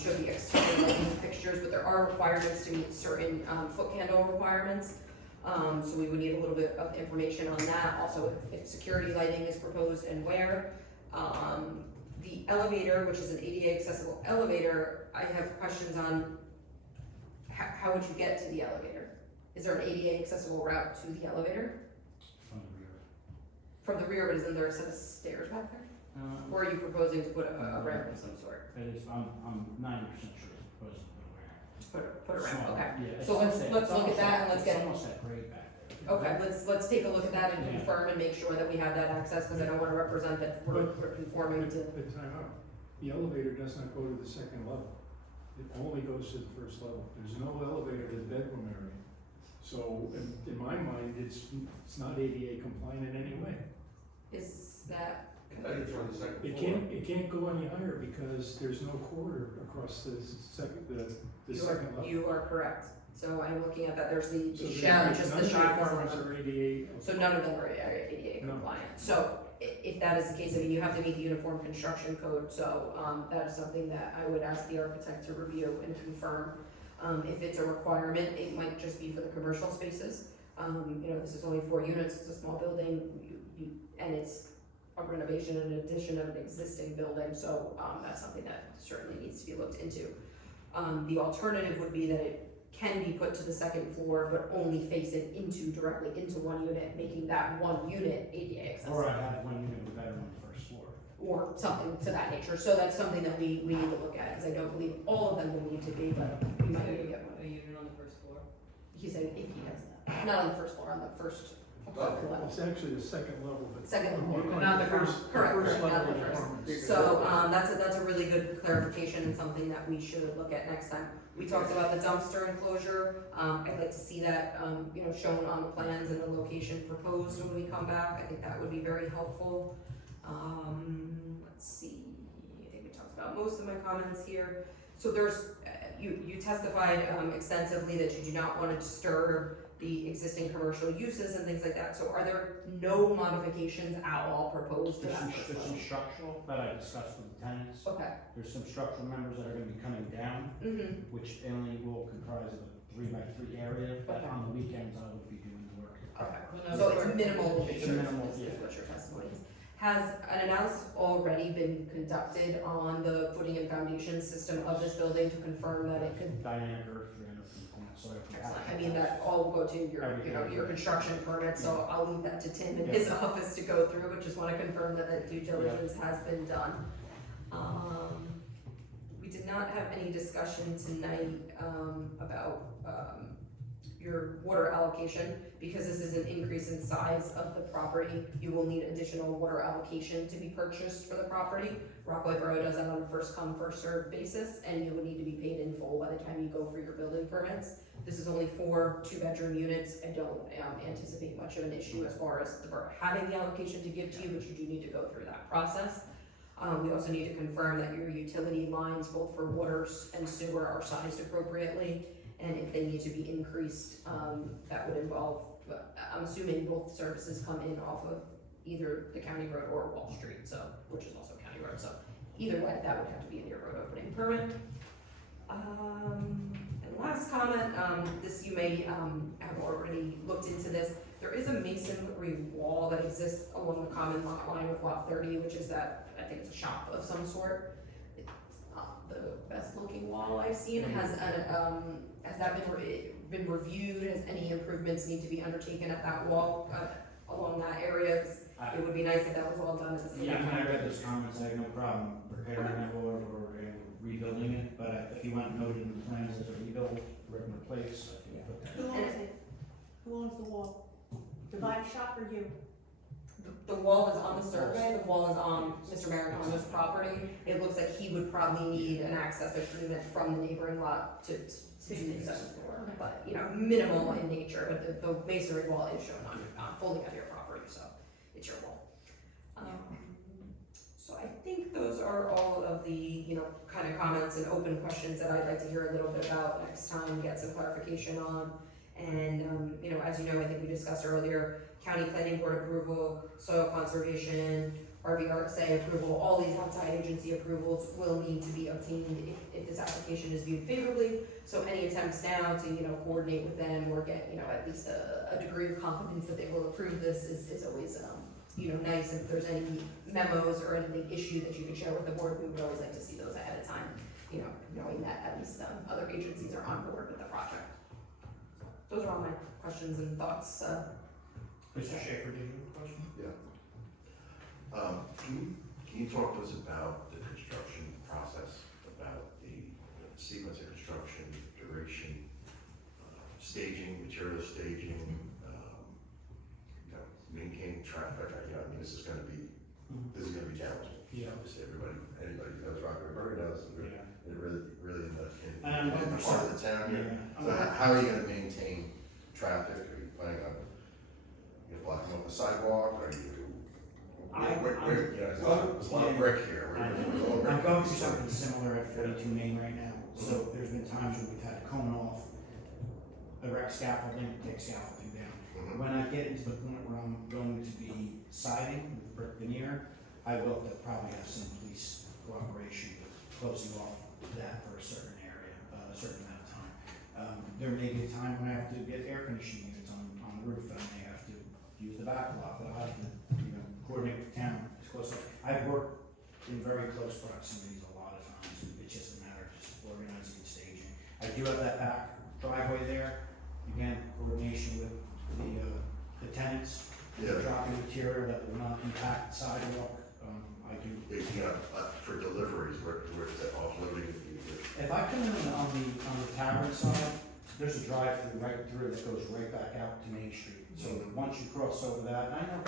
should be exterior lighting fixtures, but there are requirements to meet certain, foot candle requirements. So we would need a little bit of information on that, also if security lighting is proposed and where. The elevator, which is an ADA accessible elevator, I have questions on how would you get to the elevator? Is there an ADA accessible route to the elevator? From the rear. From the rear, but isn't there a set of stairs back there? Or are you proposing to put a ramp of some sort? It is, I'm 90% sure it's supposed to put a ramp. Put a ramp, Small, okay. yeah, it's So let's almost- look it's at almost that and let's it's get, almost that grade back there. okay, let's take a look at that and Yeah. confirm and make sure that we have that access, because I don't wanna represent that we're conforming to. But time out. The elevator does not go to the second level. It only goes to the first level. There's no elevator to the bedroom area. So in my mind, it's not ADA compliant in any way. Is that, That is on the second It floor. can't go any higher because there's no corridor across the second level. you are correct. So I'm looking at that, there's the So shaft, just none the of shaft is requirements on. are ADA. So none of them are ADA No. compliant. So if that is the case, I mean, you have to meet the uniform construction code, so, that is something that I would ask the architect to review and confirm. If it's a requirement, it might just be for the commercial spaces. You know, this is only 4 units, it's a small building, and it's a renovation and addition of an existing building, so, that's something that certainly needs to be looked into. The alternative would be that it can be put to the second floor, but only facing directly into one unit, making that one unit ADA accessible. Or I have one unit with bedroom on the first floor. Or something to that nature, so that's something that we need to look at, because I don't believe all of them will need to be, but we might need to get one. A unit on the first floor? He's saying if he has that, not on the first floor, on the first apartment level. It's actually the second level, but. Second level, not the first, correct, not the first. So, that's a really good clarification and something that we should look at next time. We talked about the dumpster enclosure, I'd like to see that, you know, shown on the plans and the location proposed when we come back, I think that would be very helpful. Let's see, I think we talked about most of my comments here. So there's, you testified extensively that you do not want to disturb the existing commercial uses and things like that, so are there no modifications at all proposed to There's that some, first there's some level? structural that I discussed with the tenants. Okay. There's some structural members that are gonna be coming down, Mm-hmm, which only will comprise of a 3x3 area, but Okay. on the weekends I would be doing the work. okay, Well, no, so it's square minimal, It's minimal, is yeah. what your testimony is. Has an analysis already been conducted on the footing and foundation system of this building to confirm that it could? Dynamic earth, 300 feet, soil Excellent, I compaction. mean, that all will go to your, you know, your construction permit, so I'll leave that to Tim in his office to go through, but just wanna confirm that the due diligence has been done. We did not have any discussion tonight, about, your water allocation, because this is an increase in size of the property, you will need additional water allocation to be purchased for the property. Rockaway Borough does that on a first come, first served basis, and you will need to be paid in full by the time you go for your building permits. This is only 4 2-bedroom units, I don't anticipate much of an issue as far as the borough having the allocation to give to you, but you do need to go through that process. We also need to confirm that your utility lines, both for water and sewer, are sized appropriately, and if they need to be increased, that would involve, I'm assuming both services come in off of either the county road or Wall Street, so, which is also county road, so either way, that would have to be in your road opening permit. And last comment, this you may have already looked into this, there is a masonry wall that exists along the common lot line with lot 30, which is that, I think it's a shop of some sort. It's not the best looking wall I've seen, has that been reviewed, has any improvements need to be undertaken at that wall, along that area? 'Cause it would be nice if that was all done at the same Yeah, I mean, I time. read those comments, I have no problem repairing that wall or rebuilding it, but if you want noted in the plans as a rebuild, rip and replace, I can put that. Who owns it? Who owns the wall? The body shop or you? The wall is on the survey, the wall is on Mr. Maritono's property. It looks like he would probably need an access agreement from the neighboring lot to do so. But, you know, minimal in nature, but the masonry wall is shown on fully on your property, so it's your wall. So I think those are all of the, you know, kind of comments and open questions that I'd like to hear a little bit about next time, get some clarification on. And, you know, as you know, I think we discussed earlier, county planning board approval, soil conservation, RVRSA approval, all these outside agency approvals will need to be obtained if this application is viewed favorably. So any attempts now to, you know, coordinate with them or get, you know, at least a degree of confidence that they will approve this is always, you know, nice. If there's any memos or anything issued that you could share with the board, we would always like to see those ahead of time, you know, knowing that at least other agencies are on board with the project. Those are all my questions and thoughts. Mr. Schaefer, did you have a question? Yeah. Can you talk to us about the construction process, about the sequence of construction, duration, staging, material staging, you know, maintaining traffic? You know, I mean, this is gonna be challenging. Yeah. Obviously, anybody who knows Rockaway Borough knows, Yeah. it really in And the part of the town here. So how are you gonna maintain traffic? Are you planning on, you know, blocking off the sidewalk? Are you, where, you know, there's a lot of brick here. I'm going through something similar at 42 Main right now. So there's been times when we've had to cone off, erect scaffolding, take scaffolding down. When I get into the point where I'm going to be siding with brick veneer, I will probably have some police cooperation with closing off that for a certain area, a certain amount of time. There may be a time when I have to get air conditioning units on the roof and I may have to use the back lot, but I'll have to, you know, coordinate with the town as close. I've worked in very close proximities a lot of times. It's just a matter of just organizing and staging. I do have that back driveway there. Again, coordination with the tenants, dropping material that will not impact the sidewalk. I do. You know, for deliveries, where the offloading. If I come in on the tavern side, there's a drive-through right through that goes right back out to Main Street. So once you cross over that, and I know,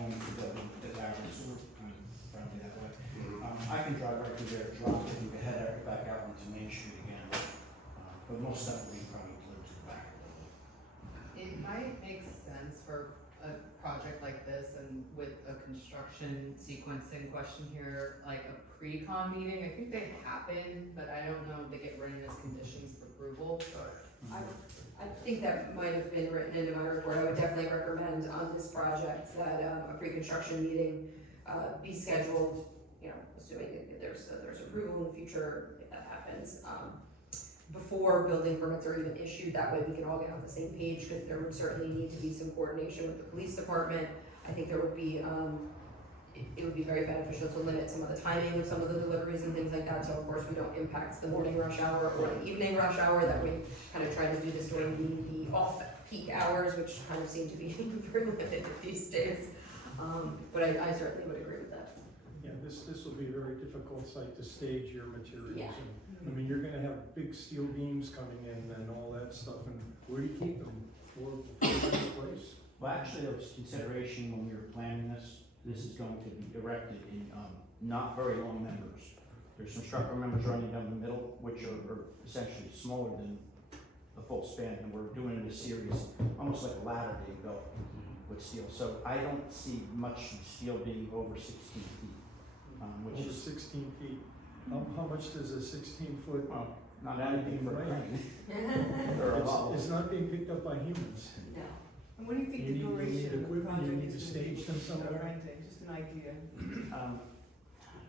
owns the tavern, so we're kind of friendly that way. I can drive right through there, drop it, and head right back out into Main Street again. But most stuff we probably deliver to the back. It might make sense for a project like this and with a construction sequence in question here, like a pre-con meeting. I think they happen, but I don't know if they get written as conditions of approval. I think that might have been written into my report. I would definitely recommend on this project that a pre-construction meeting be scheduled, you know, assuming that there's approval in the future, if that happens, before building permits are even issued. That way we can all get on the same page, because there would certainly need to be some coordination with the police department. I think there would be, it would be very beneficial to limit some of the timing of some of the deliveries and things like that, so of course we don't impact the morning rush hour or the evening rush hour, that we kind of try to do this during the off-peak hours, which kind of seem to be very limited these days. But I certainly would agree with that. Yeah, this will be a very difficult site to stage your materials. Yeah. And, I mean, you're gonna have big steel beams coming in and all that stuff, and where do you keep them? For in place? Well, actually, there was consideration when we were planning this. This is going to be erected in not very long members. There's some structural members running down the middle, which are essentially smaller than the full span, and we're doing it in a series, almost like a ladder being built with steel. So I don't see much steel being over 16 feet, which Over is 16 feet. How much does a 16-foot? well, not anything for a crane. It's not being picked up by humans. No. And what do you think You the need duration of the equipment, you project need to is gonna be? stage them somewhere. Just an idea.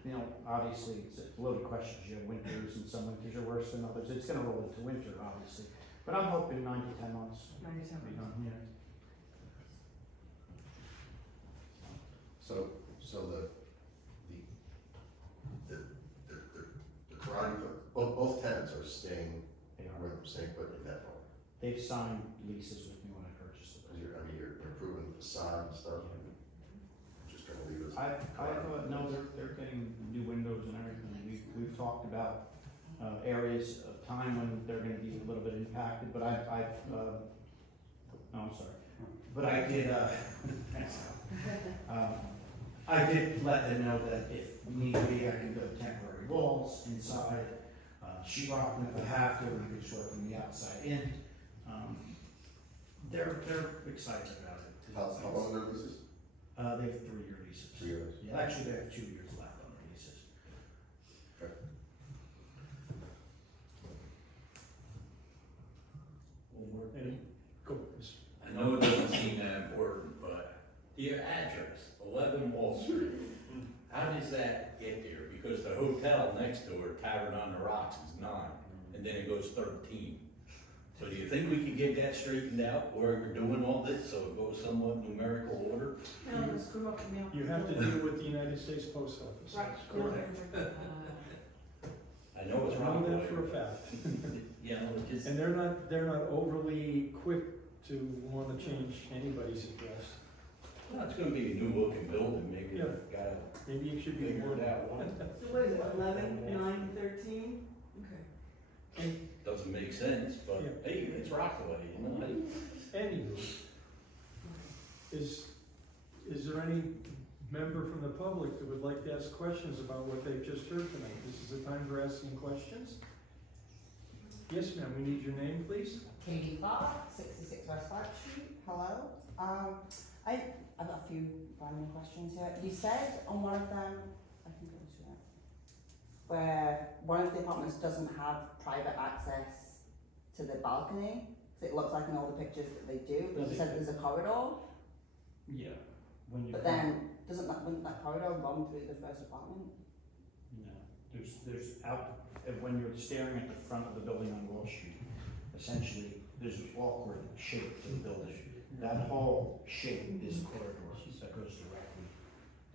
You know, obviously, it's a loaded question. You have winters, and some winters are worse than others. It's gonna roll into winter, obviously. But I'm hoping 9 to 10 months. 9 to 10 Be months. done, yeah. So the karate, both tenants are staying, They are. where they're staying put indefinitely. They've signed leases with me when I purchased it. Because you're improving the facade and stuff, and just gonna leave it. I thought, no, they're getting new windows and everything. We've talked about areas of time when they're gonna be a little bit impacted, but I'm sorry. But I did, I did let them know that if need be, I can build temporary walls inside, sheetrock, and if I have to, we could just work from the outside in. They're excited about it. How long are their leases? They have 3-year leases. 3 years. Yeah, actually, they have 2 years left on their leases. Okay. Any, go, I know it doesn't seem that important, but your address, 11 Wall Street, how does that get there? Because the hotel next door, Tavern on the Rocks, is 9, and then it goes 13. So do you think we could get that straightened out, where we're doing all this, so it goes somewhat numerical order? No, just screw up the mail. you have to deal with the United States Post Office. Right. Correct. I know it's I know Rockaway. that for a fact. Yeah, which is, And they're not overly quick to wanna change anybody's address. well, it's gonna be a new looking building, maybe Yeah. we've gotta Maybe it should be figure more it out. So what is it, 11, 9, 13? Okay. Doesn't make sense, but Yeah. hey, it's Rockaway, you know? Anywho, is there any member from the public that would like to ask questions about what they've just heard tonight? This is the time for asking questions. Yes, ma'am, we need your name, please. Katie Clark, 66 West Park Street. Hello. I've got a few random questions here. You said on one of them, I can go to that, where one of the apartments doesn't have private access to the balcony. So it looks like in all the pictures that they do, but you said there's a corridor. Yeah. When you But then, wouldn't that corridor run through the first apartment? No, there's out, when you're staring at the front of the building on Wall Street, essentially, there's an awkward shape to the building. That whole shape is a corridor that goes directly.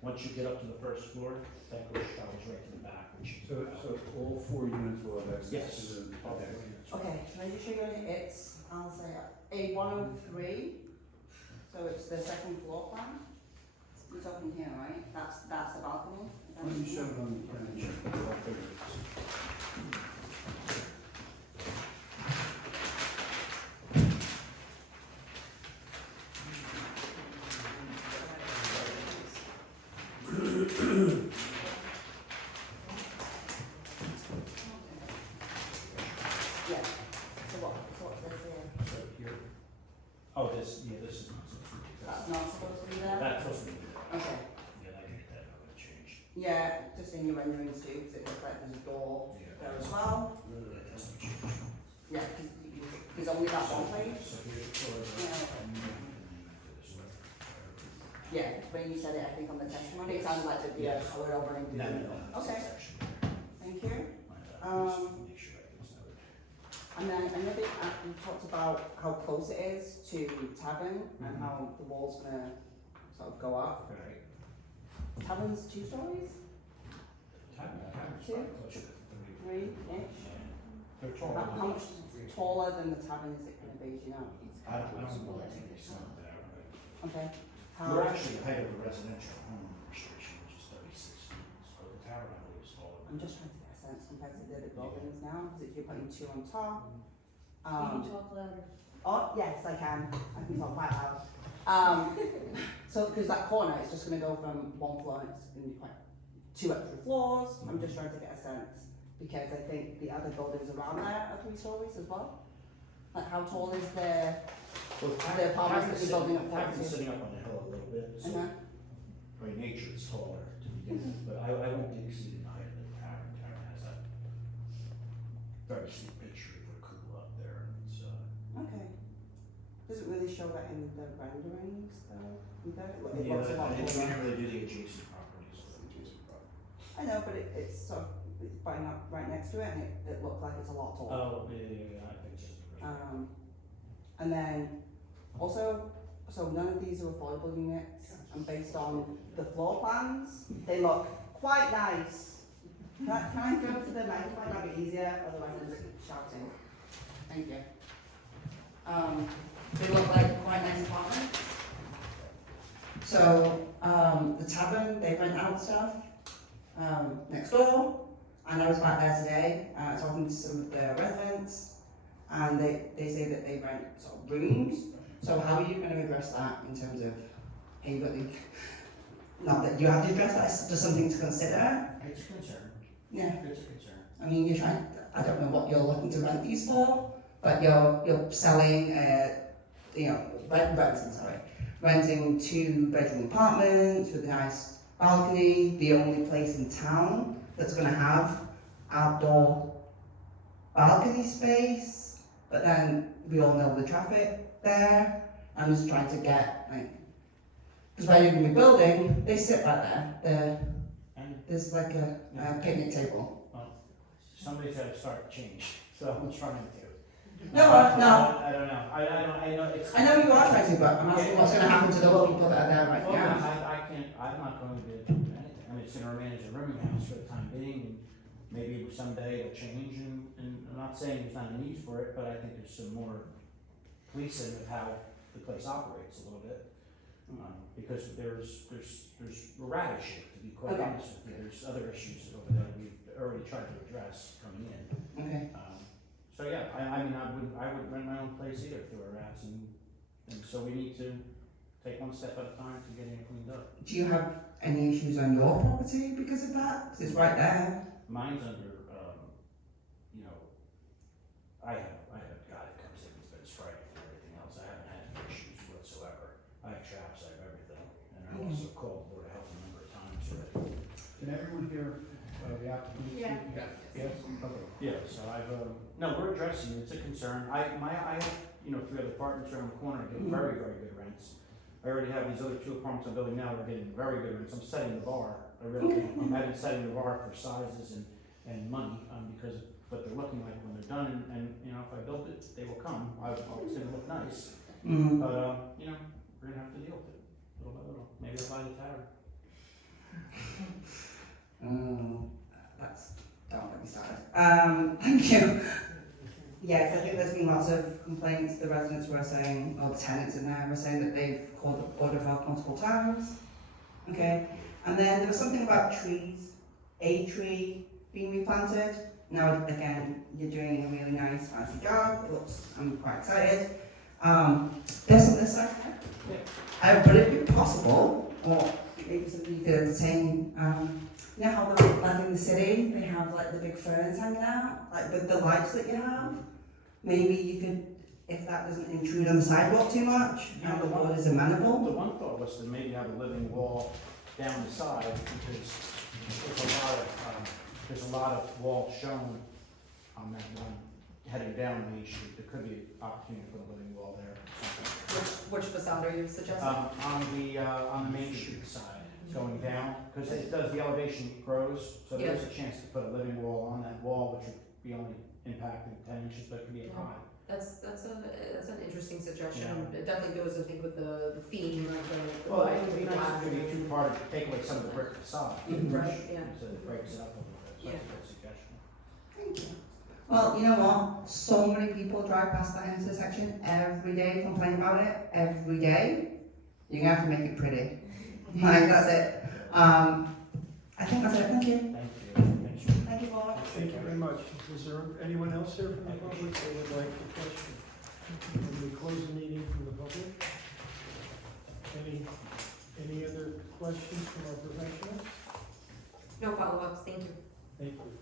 Once you get up to the first floor, that goes, travels right to the back, which is. So all 4 units will have access Yes. to the. All 4 units. Okay, can I just show you, it's, I'll say, A103, so it's the second floor plan. You're talking here, right? That's the balcony? Is that Why don't you it? show it on the plan and check it out? Yeah, so what's this here? So here, oh, this is not supposed to be. That's not supposed to be there? That's supposed to be there. Okay, Yeah, I get that, I would change. yeah, just in your renderings too, because it looks like there's a door Yeah. there as well. That has to change. Yeah, 'cause there's only that one place. So here's the corridor, and then this way. Yeah, when you said it, I think on the testimony, it sounded like there'd be a corridor running through. No, the no, middle. no, Okay, it's actually, thank you. my bad. Um, Make sure I get this noted. And then I know that you talked about how close it is to Tavern and Mhm. how the wall's gonna sort of go up. Right. Tavern's 2 stories, Tavern's Two? probably closer to 3. 3-ish. They're taller. How much taller than the Tavern is it gonna be, do you know? I don't know, I think it's not that, right? Okay. We're actually ahead of the residential home restriction, which is 36 feet, so the tower, I believe, is taller. I'm just trying to get a sense compared to the other buildings now, because if you're putting 2 on top. Can you talk louder? Oh, yes, I can talk quite loud. So, because that corner is just gonna go from 1 floor, and it's gonna be quite 2 extra floors. I'm just trying to get a sense, because I think the other buildings around there are 3 stories as well. Like, how tall is the, Well, the apartments that you're building up Tavern's for? sitting up on the hill a little bit, so Uh-huh. by nature it's taller to begin with, but I won't exceed the height of the tavern. Tavern has that very steep picture of a cool up there, so. Okay. Doesn't really show that in the renderings though, either. It looks a Yeah, lot we taller. didn't really do the adjacent properties. I know, but it's sort of, it's right next to it, and it looks like it's a lot taller. Oh, yeah, I think it's just the first. And then, also, so none of these are affordable units, and based on the floor plans, they look quite nice. Can I go to the microphone, might be easier, otherwise I'm just shouting. Thank you. They look like quite nice apartments. So, the tavern, they rent out stuff, next door, and I was back there today, talking to some of the residents, and they say that they rent sort of rooms. So how are you going to address that in terms of, are you going to, not that you have to address that, it's just something to consider? It's a concern. Yeah. It's a concern. I mean, you're trying, I don't know what you're looking to rent these for, but you're selling, renting 2-bedroom apartments with a nice balcony, the only place in town that's going to have outdoor balcony space, but then we all know the traffic there. I'm just trying to get, because where you're going to be building, they sit right there. There's like a picnic table. Somebody's got to start to change, so I'm trying to. No. I don't know. I know it's. I know you are trying to, but I'm asking what's going to happen to those people that are there right Well, now. I can't, I'm not going to do anything. I mean, it's going to remain as a rooming house for the time being, and maybe someday it'll change, and I'm not saying there's not a need for it, but I think there's some more policing of how the place operates a little bit. Because we're rat issue, to be quite Okay. honest with you. There's other issues over there we've already tried to address coming in. Okay. So yeah, I mean, I would rent my own place either if there were rats, and so we need to take one step at a time to getting it cleaned up. Do you have any issues on your property because of that? Because it's right there. Mine's under, I have a guy that comes in and spends Friday and everything else. I haven't had any issues whatsoever. I have traps, I have everything, and I also called the Board of Health a number of times already. Can everyone hear the applicant? Yeah. Yes? Okay. Yeah, so I've, no, we're addressing it, it's a concern. I have, 3 other apartments around the corner, getting very, very good rents. I already have these other 2 apartments I'm building now, we're getting very good rents. I'm setting the bar, I really am. I've been setting the bar for sizes and money, because of what they're looking like when they're done, and if I build it, they will come. It's gonna look nice, Mm. but, we're gonna have to deal with it, little by little. Maybe I'll buy the tavern. Don't get me started. Thank you. Yeah, 'cause I think there's been lots of complaints. The residents were saying, or the tenants in there were saying that they've called the Board of Health multiple times. Okay, and then there was something about trees, a tree being replanted. Now, again, you're doing a really nice, fancy job. I'm quite excited. There's something that's like that. Would it be possible, or maybe something you could entertain, you know how like in the city, they have like the big ferns hanging out, like with the lights that you have? Maybe you could, if that doesn't intrude on the sidewalk too much, and the board is amenable. The one thought was to maybe have a living wall down the side, because there's a lot of wall shown on that one heading down Main Street. There could be an opportunity to put a living wall there. Which facade are you suggesting? On the Main Street side, going down, because it does, the elevation grows, so there's a chance to put a living wall on that wall, which would be only impacting 10 inches, but it could be a high. That's an interesting suggestion. It definitely goes, I think, with the theme of the. Well, it would be nice to be 2-part, take away some of the brick facade. Right, yeah. So it breaks it up a little bit, so that's a good suggestion. Thank you. Well, you know what? So many people drive past that intersection every day, complain about it every day. You're gonna have to make it pretty. Like, that's it. I think that's it. Thank you. Thank you. Thank you, Bob. Thank you very much. Is there anyone else here from the public that would like to question? Can we close the meeting from the public? Any other questions from our professionals? No follow-ups, thank you. Thank you.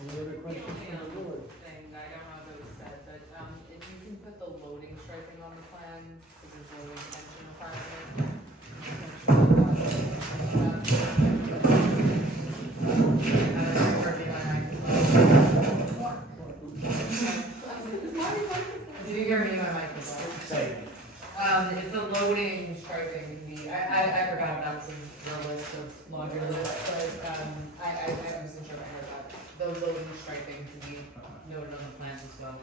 Any other questions from the board? Thing, I don't know if it was said, but, if you can put the loading striping on the plan, because there's loading dimension requirement. Did you hear me when my mic was on? If the loading striping can be, I forgot that was in the list of laundry list, but, I wasn't sure if I heard that. The loading striping can be noted on the plans as well.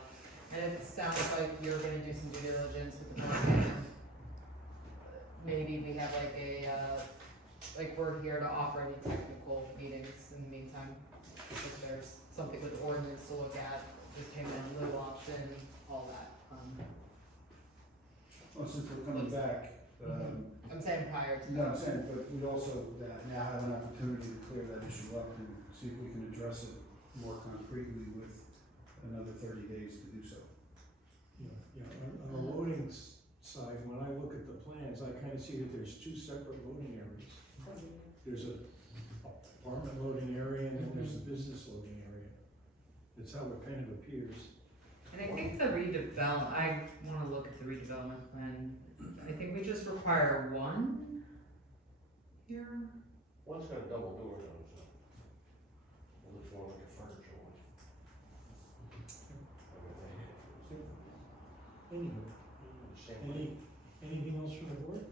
And it sounds like you're gonna do some due diligence with the board. Maybe we have like we're here to offer any technical meetings in the meantime. If there's something with ordinance to look at, just payment in lieu option, all that. Well, since we're coming back, I'm saying prior to. no, I'm saying, but we also now have an opportunity to clear that issue up and see if we can address it more concretely with another 30 days to do so. On the loading side, when I look at the plans, I kind of see that there's two separate loading areas. There's a apartment loading area and then there's a business loading area. That's how it kind of appears. And I think the redevelop, I wanna look at the redevelopment plan. I think we just require one here. One's got a double door though, so. It looks more like a furniture one. Anywho, anything else from the board?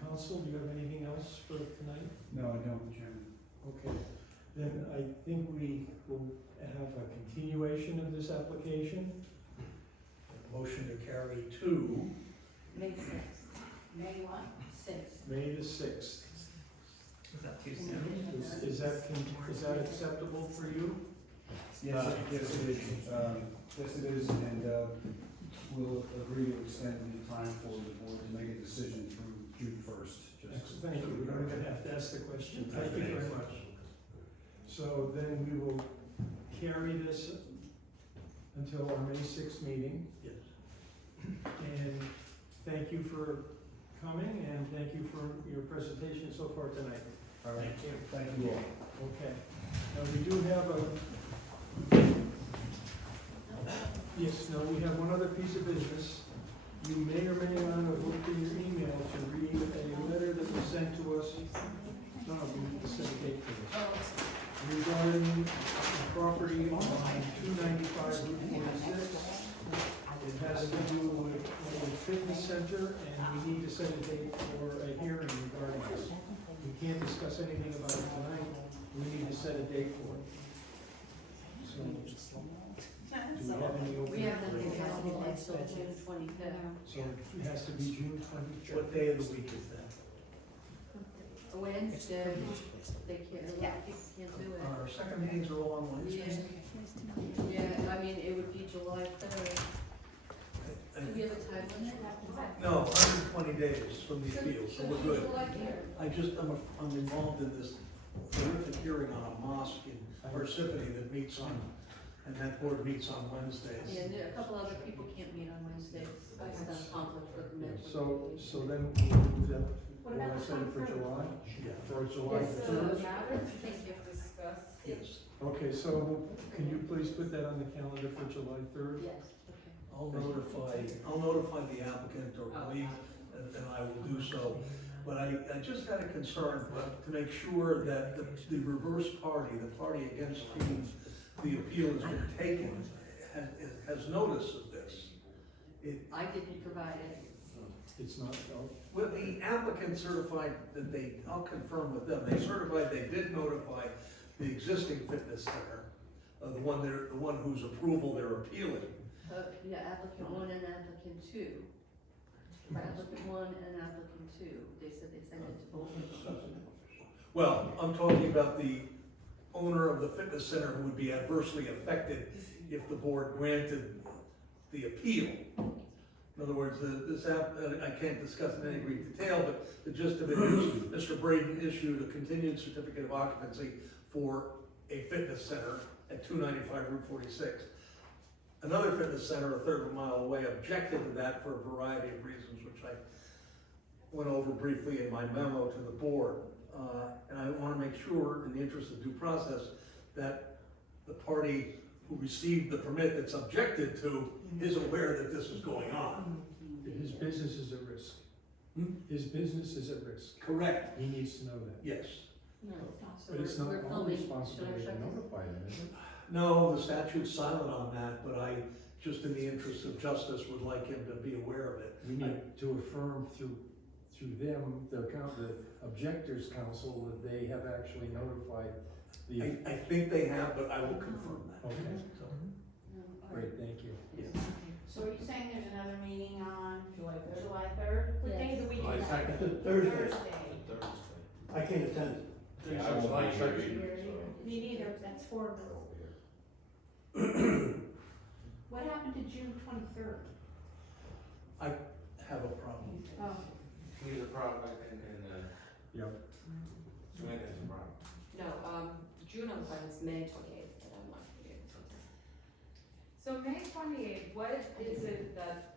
Council, do you have anything else for tonight? No, I don't, Chairman. Okay, then I think we will have a continuation of this application. Motion to carry to, May 6th. May what? 6th. May the 6th. Is that too soon? Is that acceptable for you? Yes, yes it is. Yes it is, and we'll agree to extend the time for the board to make a decision through June 1st. Thank you, we don't even have to ask the question. Thank you very much. So then we will carry this until our May 6th meeting. yes. And thank you for coming, and thank you for your presentation so far tonight. All right. Thank you. Thank you all. Okay. Now, we do have yes, now we have one other piece of business. You may or may not have looked in your email to read a letter that was sent to us. No, we need to set a date for this. Regarding the property on 295 Route 46. It has to do with a fitness center, and we need to set a date for a hearing regarding this. We can't discuss anything about it tonight, we need to set a date for it. So, do we have any open? We have nothing available until June 25th. So it has to be June 25th. What day of the week is that? Wednesday, they can't do it. Our second meetings are all on Wednesdays? Yeah, I mean, it would be July 3rd. Do you have a time limit? No, 120 days from the appeal, so we're good. July 3rd. I'm involved in this terrific hearing on a mosque in Parsippany that meets on, and that board meets on Wednesdays. Yeah, and a couple other people can't meet on Wednesdays, based on conflict with the minute. So then we'll do that, What will I about the set it for 23rd? July? Yeah. For July Yes, so 3rd? the matter, I think you have discussed. Yes. Okay, so can you please put that on the calendar for July 3rd? Yes, okay. I'll notify the applicant or colleague, and I will do so. But I just had a concern to make sure that the reverse party, the party against whom the appeal has been taken, has notice of this. I didn't provide it. It's not, oh, Well, the applicant certified that I'll confirm with them, they certified they did notify the existing fitness center, the one whose approval they're appealing. Yeah, applicant 1 and applicant 2. For applicant 1 and applicant 2, they said they sent it to both of them. Well, I'm talking about the owner of the fitness center who would be adversely affected if the board granted the appeal. In other words, I can't discuss in any great detail, but the gist of it is Mr. Braden issued a continued certificate of occupancy for a fitness center at 295 Route 46. Another fitness center a third of a mile away objected to that for a variety of reasons, which I went over briefly in my memo to the board. And I want to make sure, in the interest of due process, that the party who received the permit that's objected to is aware that this is going on. his business is at risk. His business is at risk. Correct. He needs to know that. Yes. No, so But it's not we're our filming. responsibility Should I to check this? notify them, is it? No, the statute's silent on that, but I, just in the interest of justice, would like him to be aware of it. We need to affirm through them, the objectors council, that they have actually notified the. I think they have, but I will confirm that. Okay, No, all right. great, thank you. Yes. So are you saying there's another meeting on July 3rd? What day of the week is that? Thursday. Thursday. I can't attend. Yeah, I was like, Me neither, that's horrible. What happened to June 23rd? I have a problem. Oh, He's a problem, and Yep. Samantha has a problem. No, June I'm fine, it's May 28th that I'm not here. So May 28th, what is it that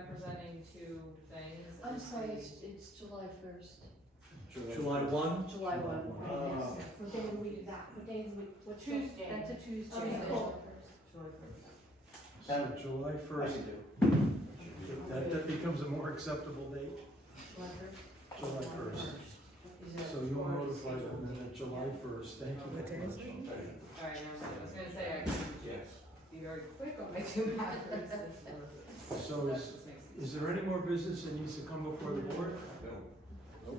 I'm presenting two things. I'm sorry, it's July first. July 1? July 1. What day of the week is that? What day of the week? What Tuesday, Tuesday? that's a Tuesday. Okay, cool. July first. So July first, that becomes a more acceptable date, July first? July first. So you'll notify them then at July first, thank you very much. Alright, I was gonna say I can Yes. be very quick on my two matters. if we're- So that just makes it is there any more business that needs to come before the board? No.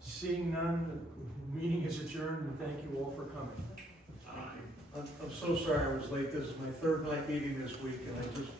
Seeing none, the meeting is adjourned, and thank you all for coming. I'm so sorry I was late. This is my third night meeting this week, and I just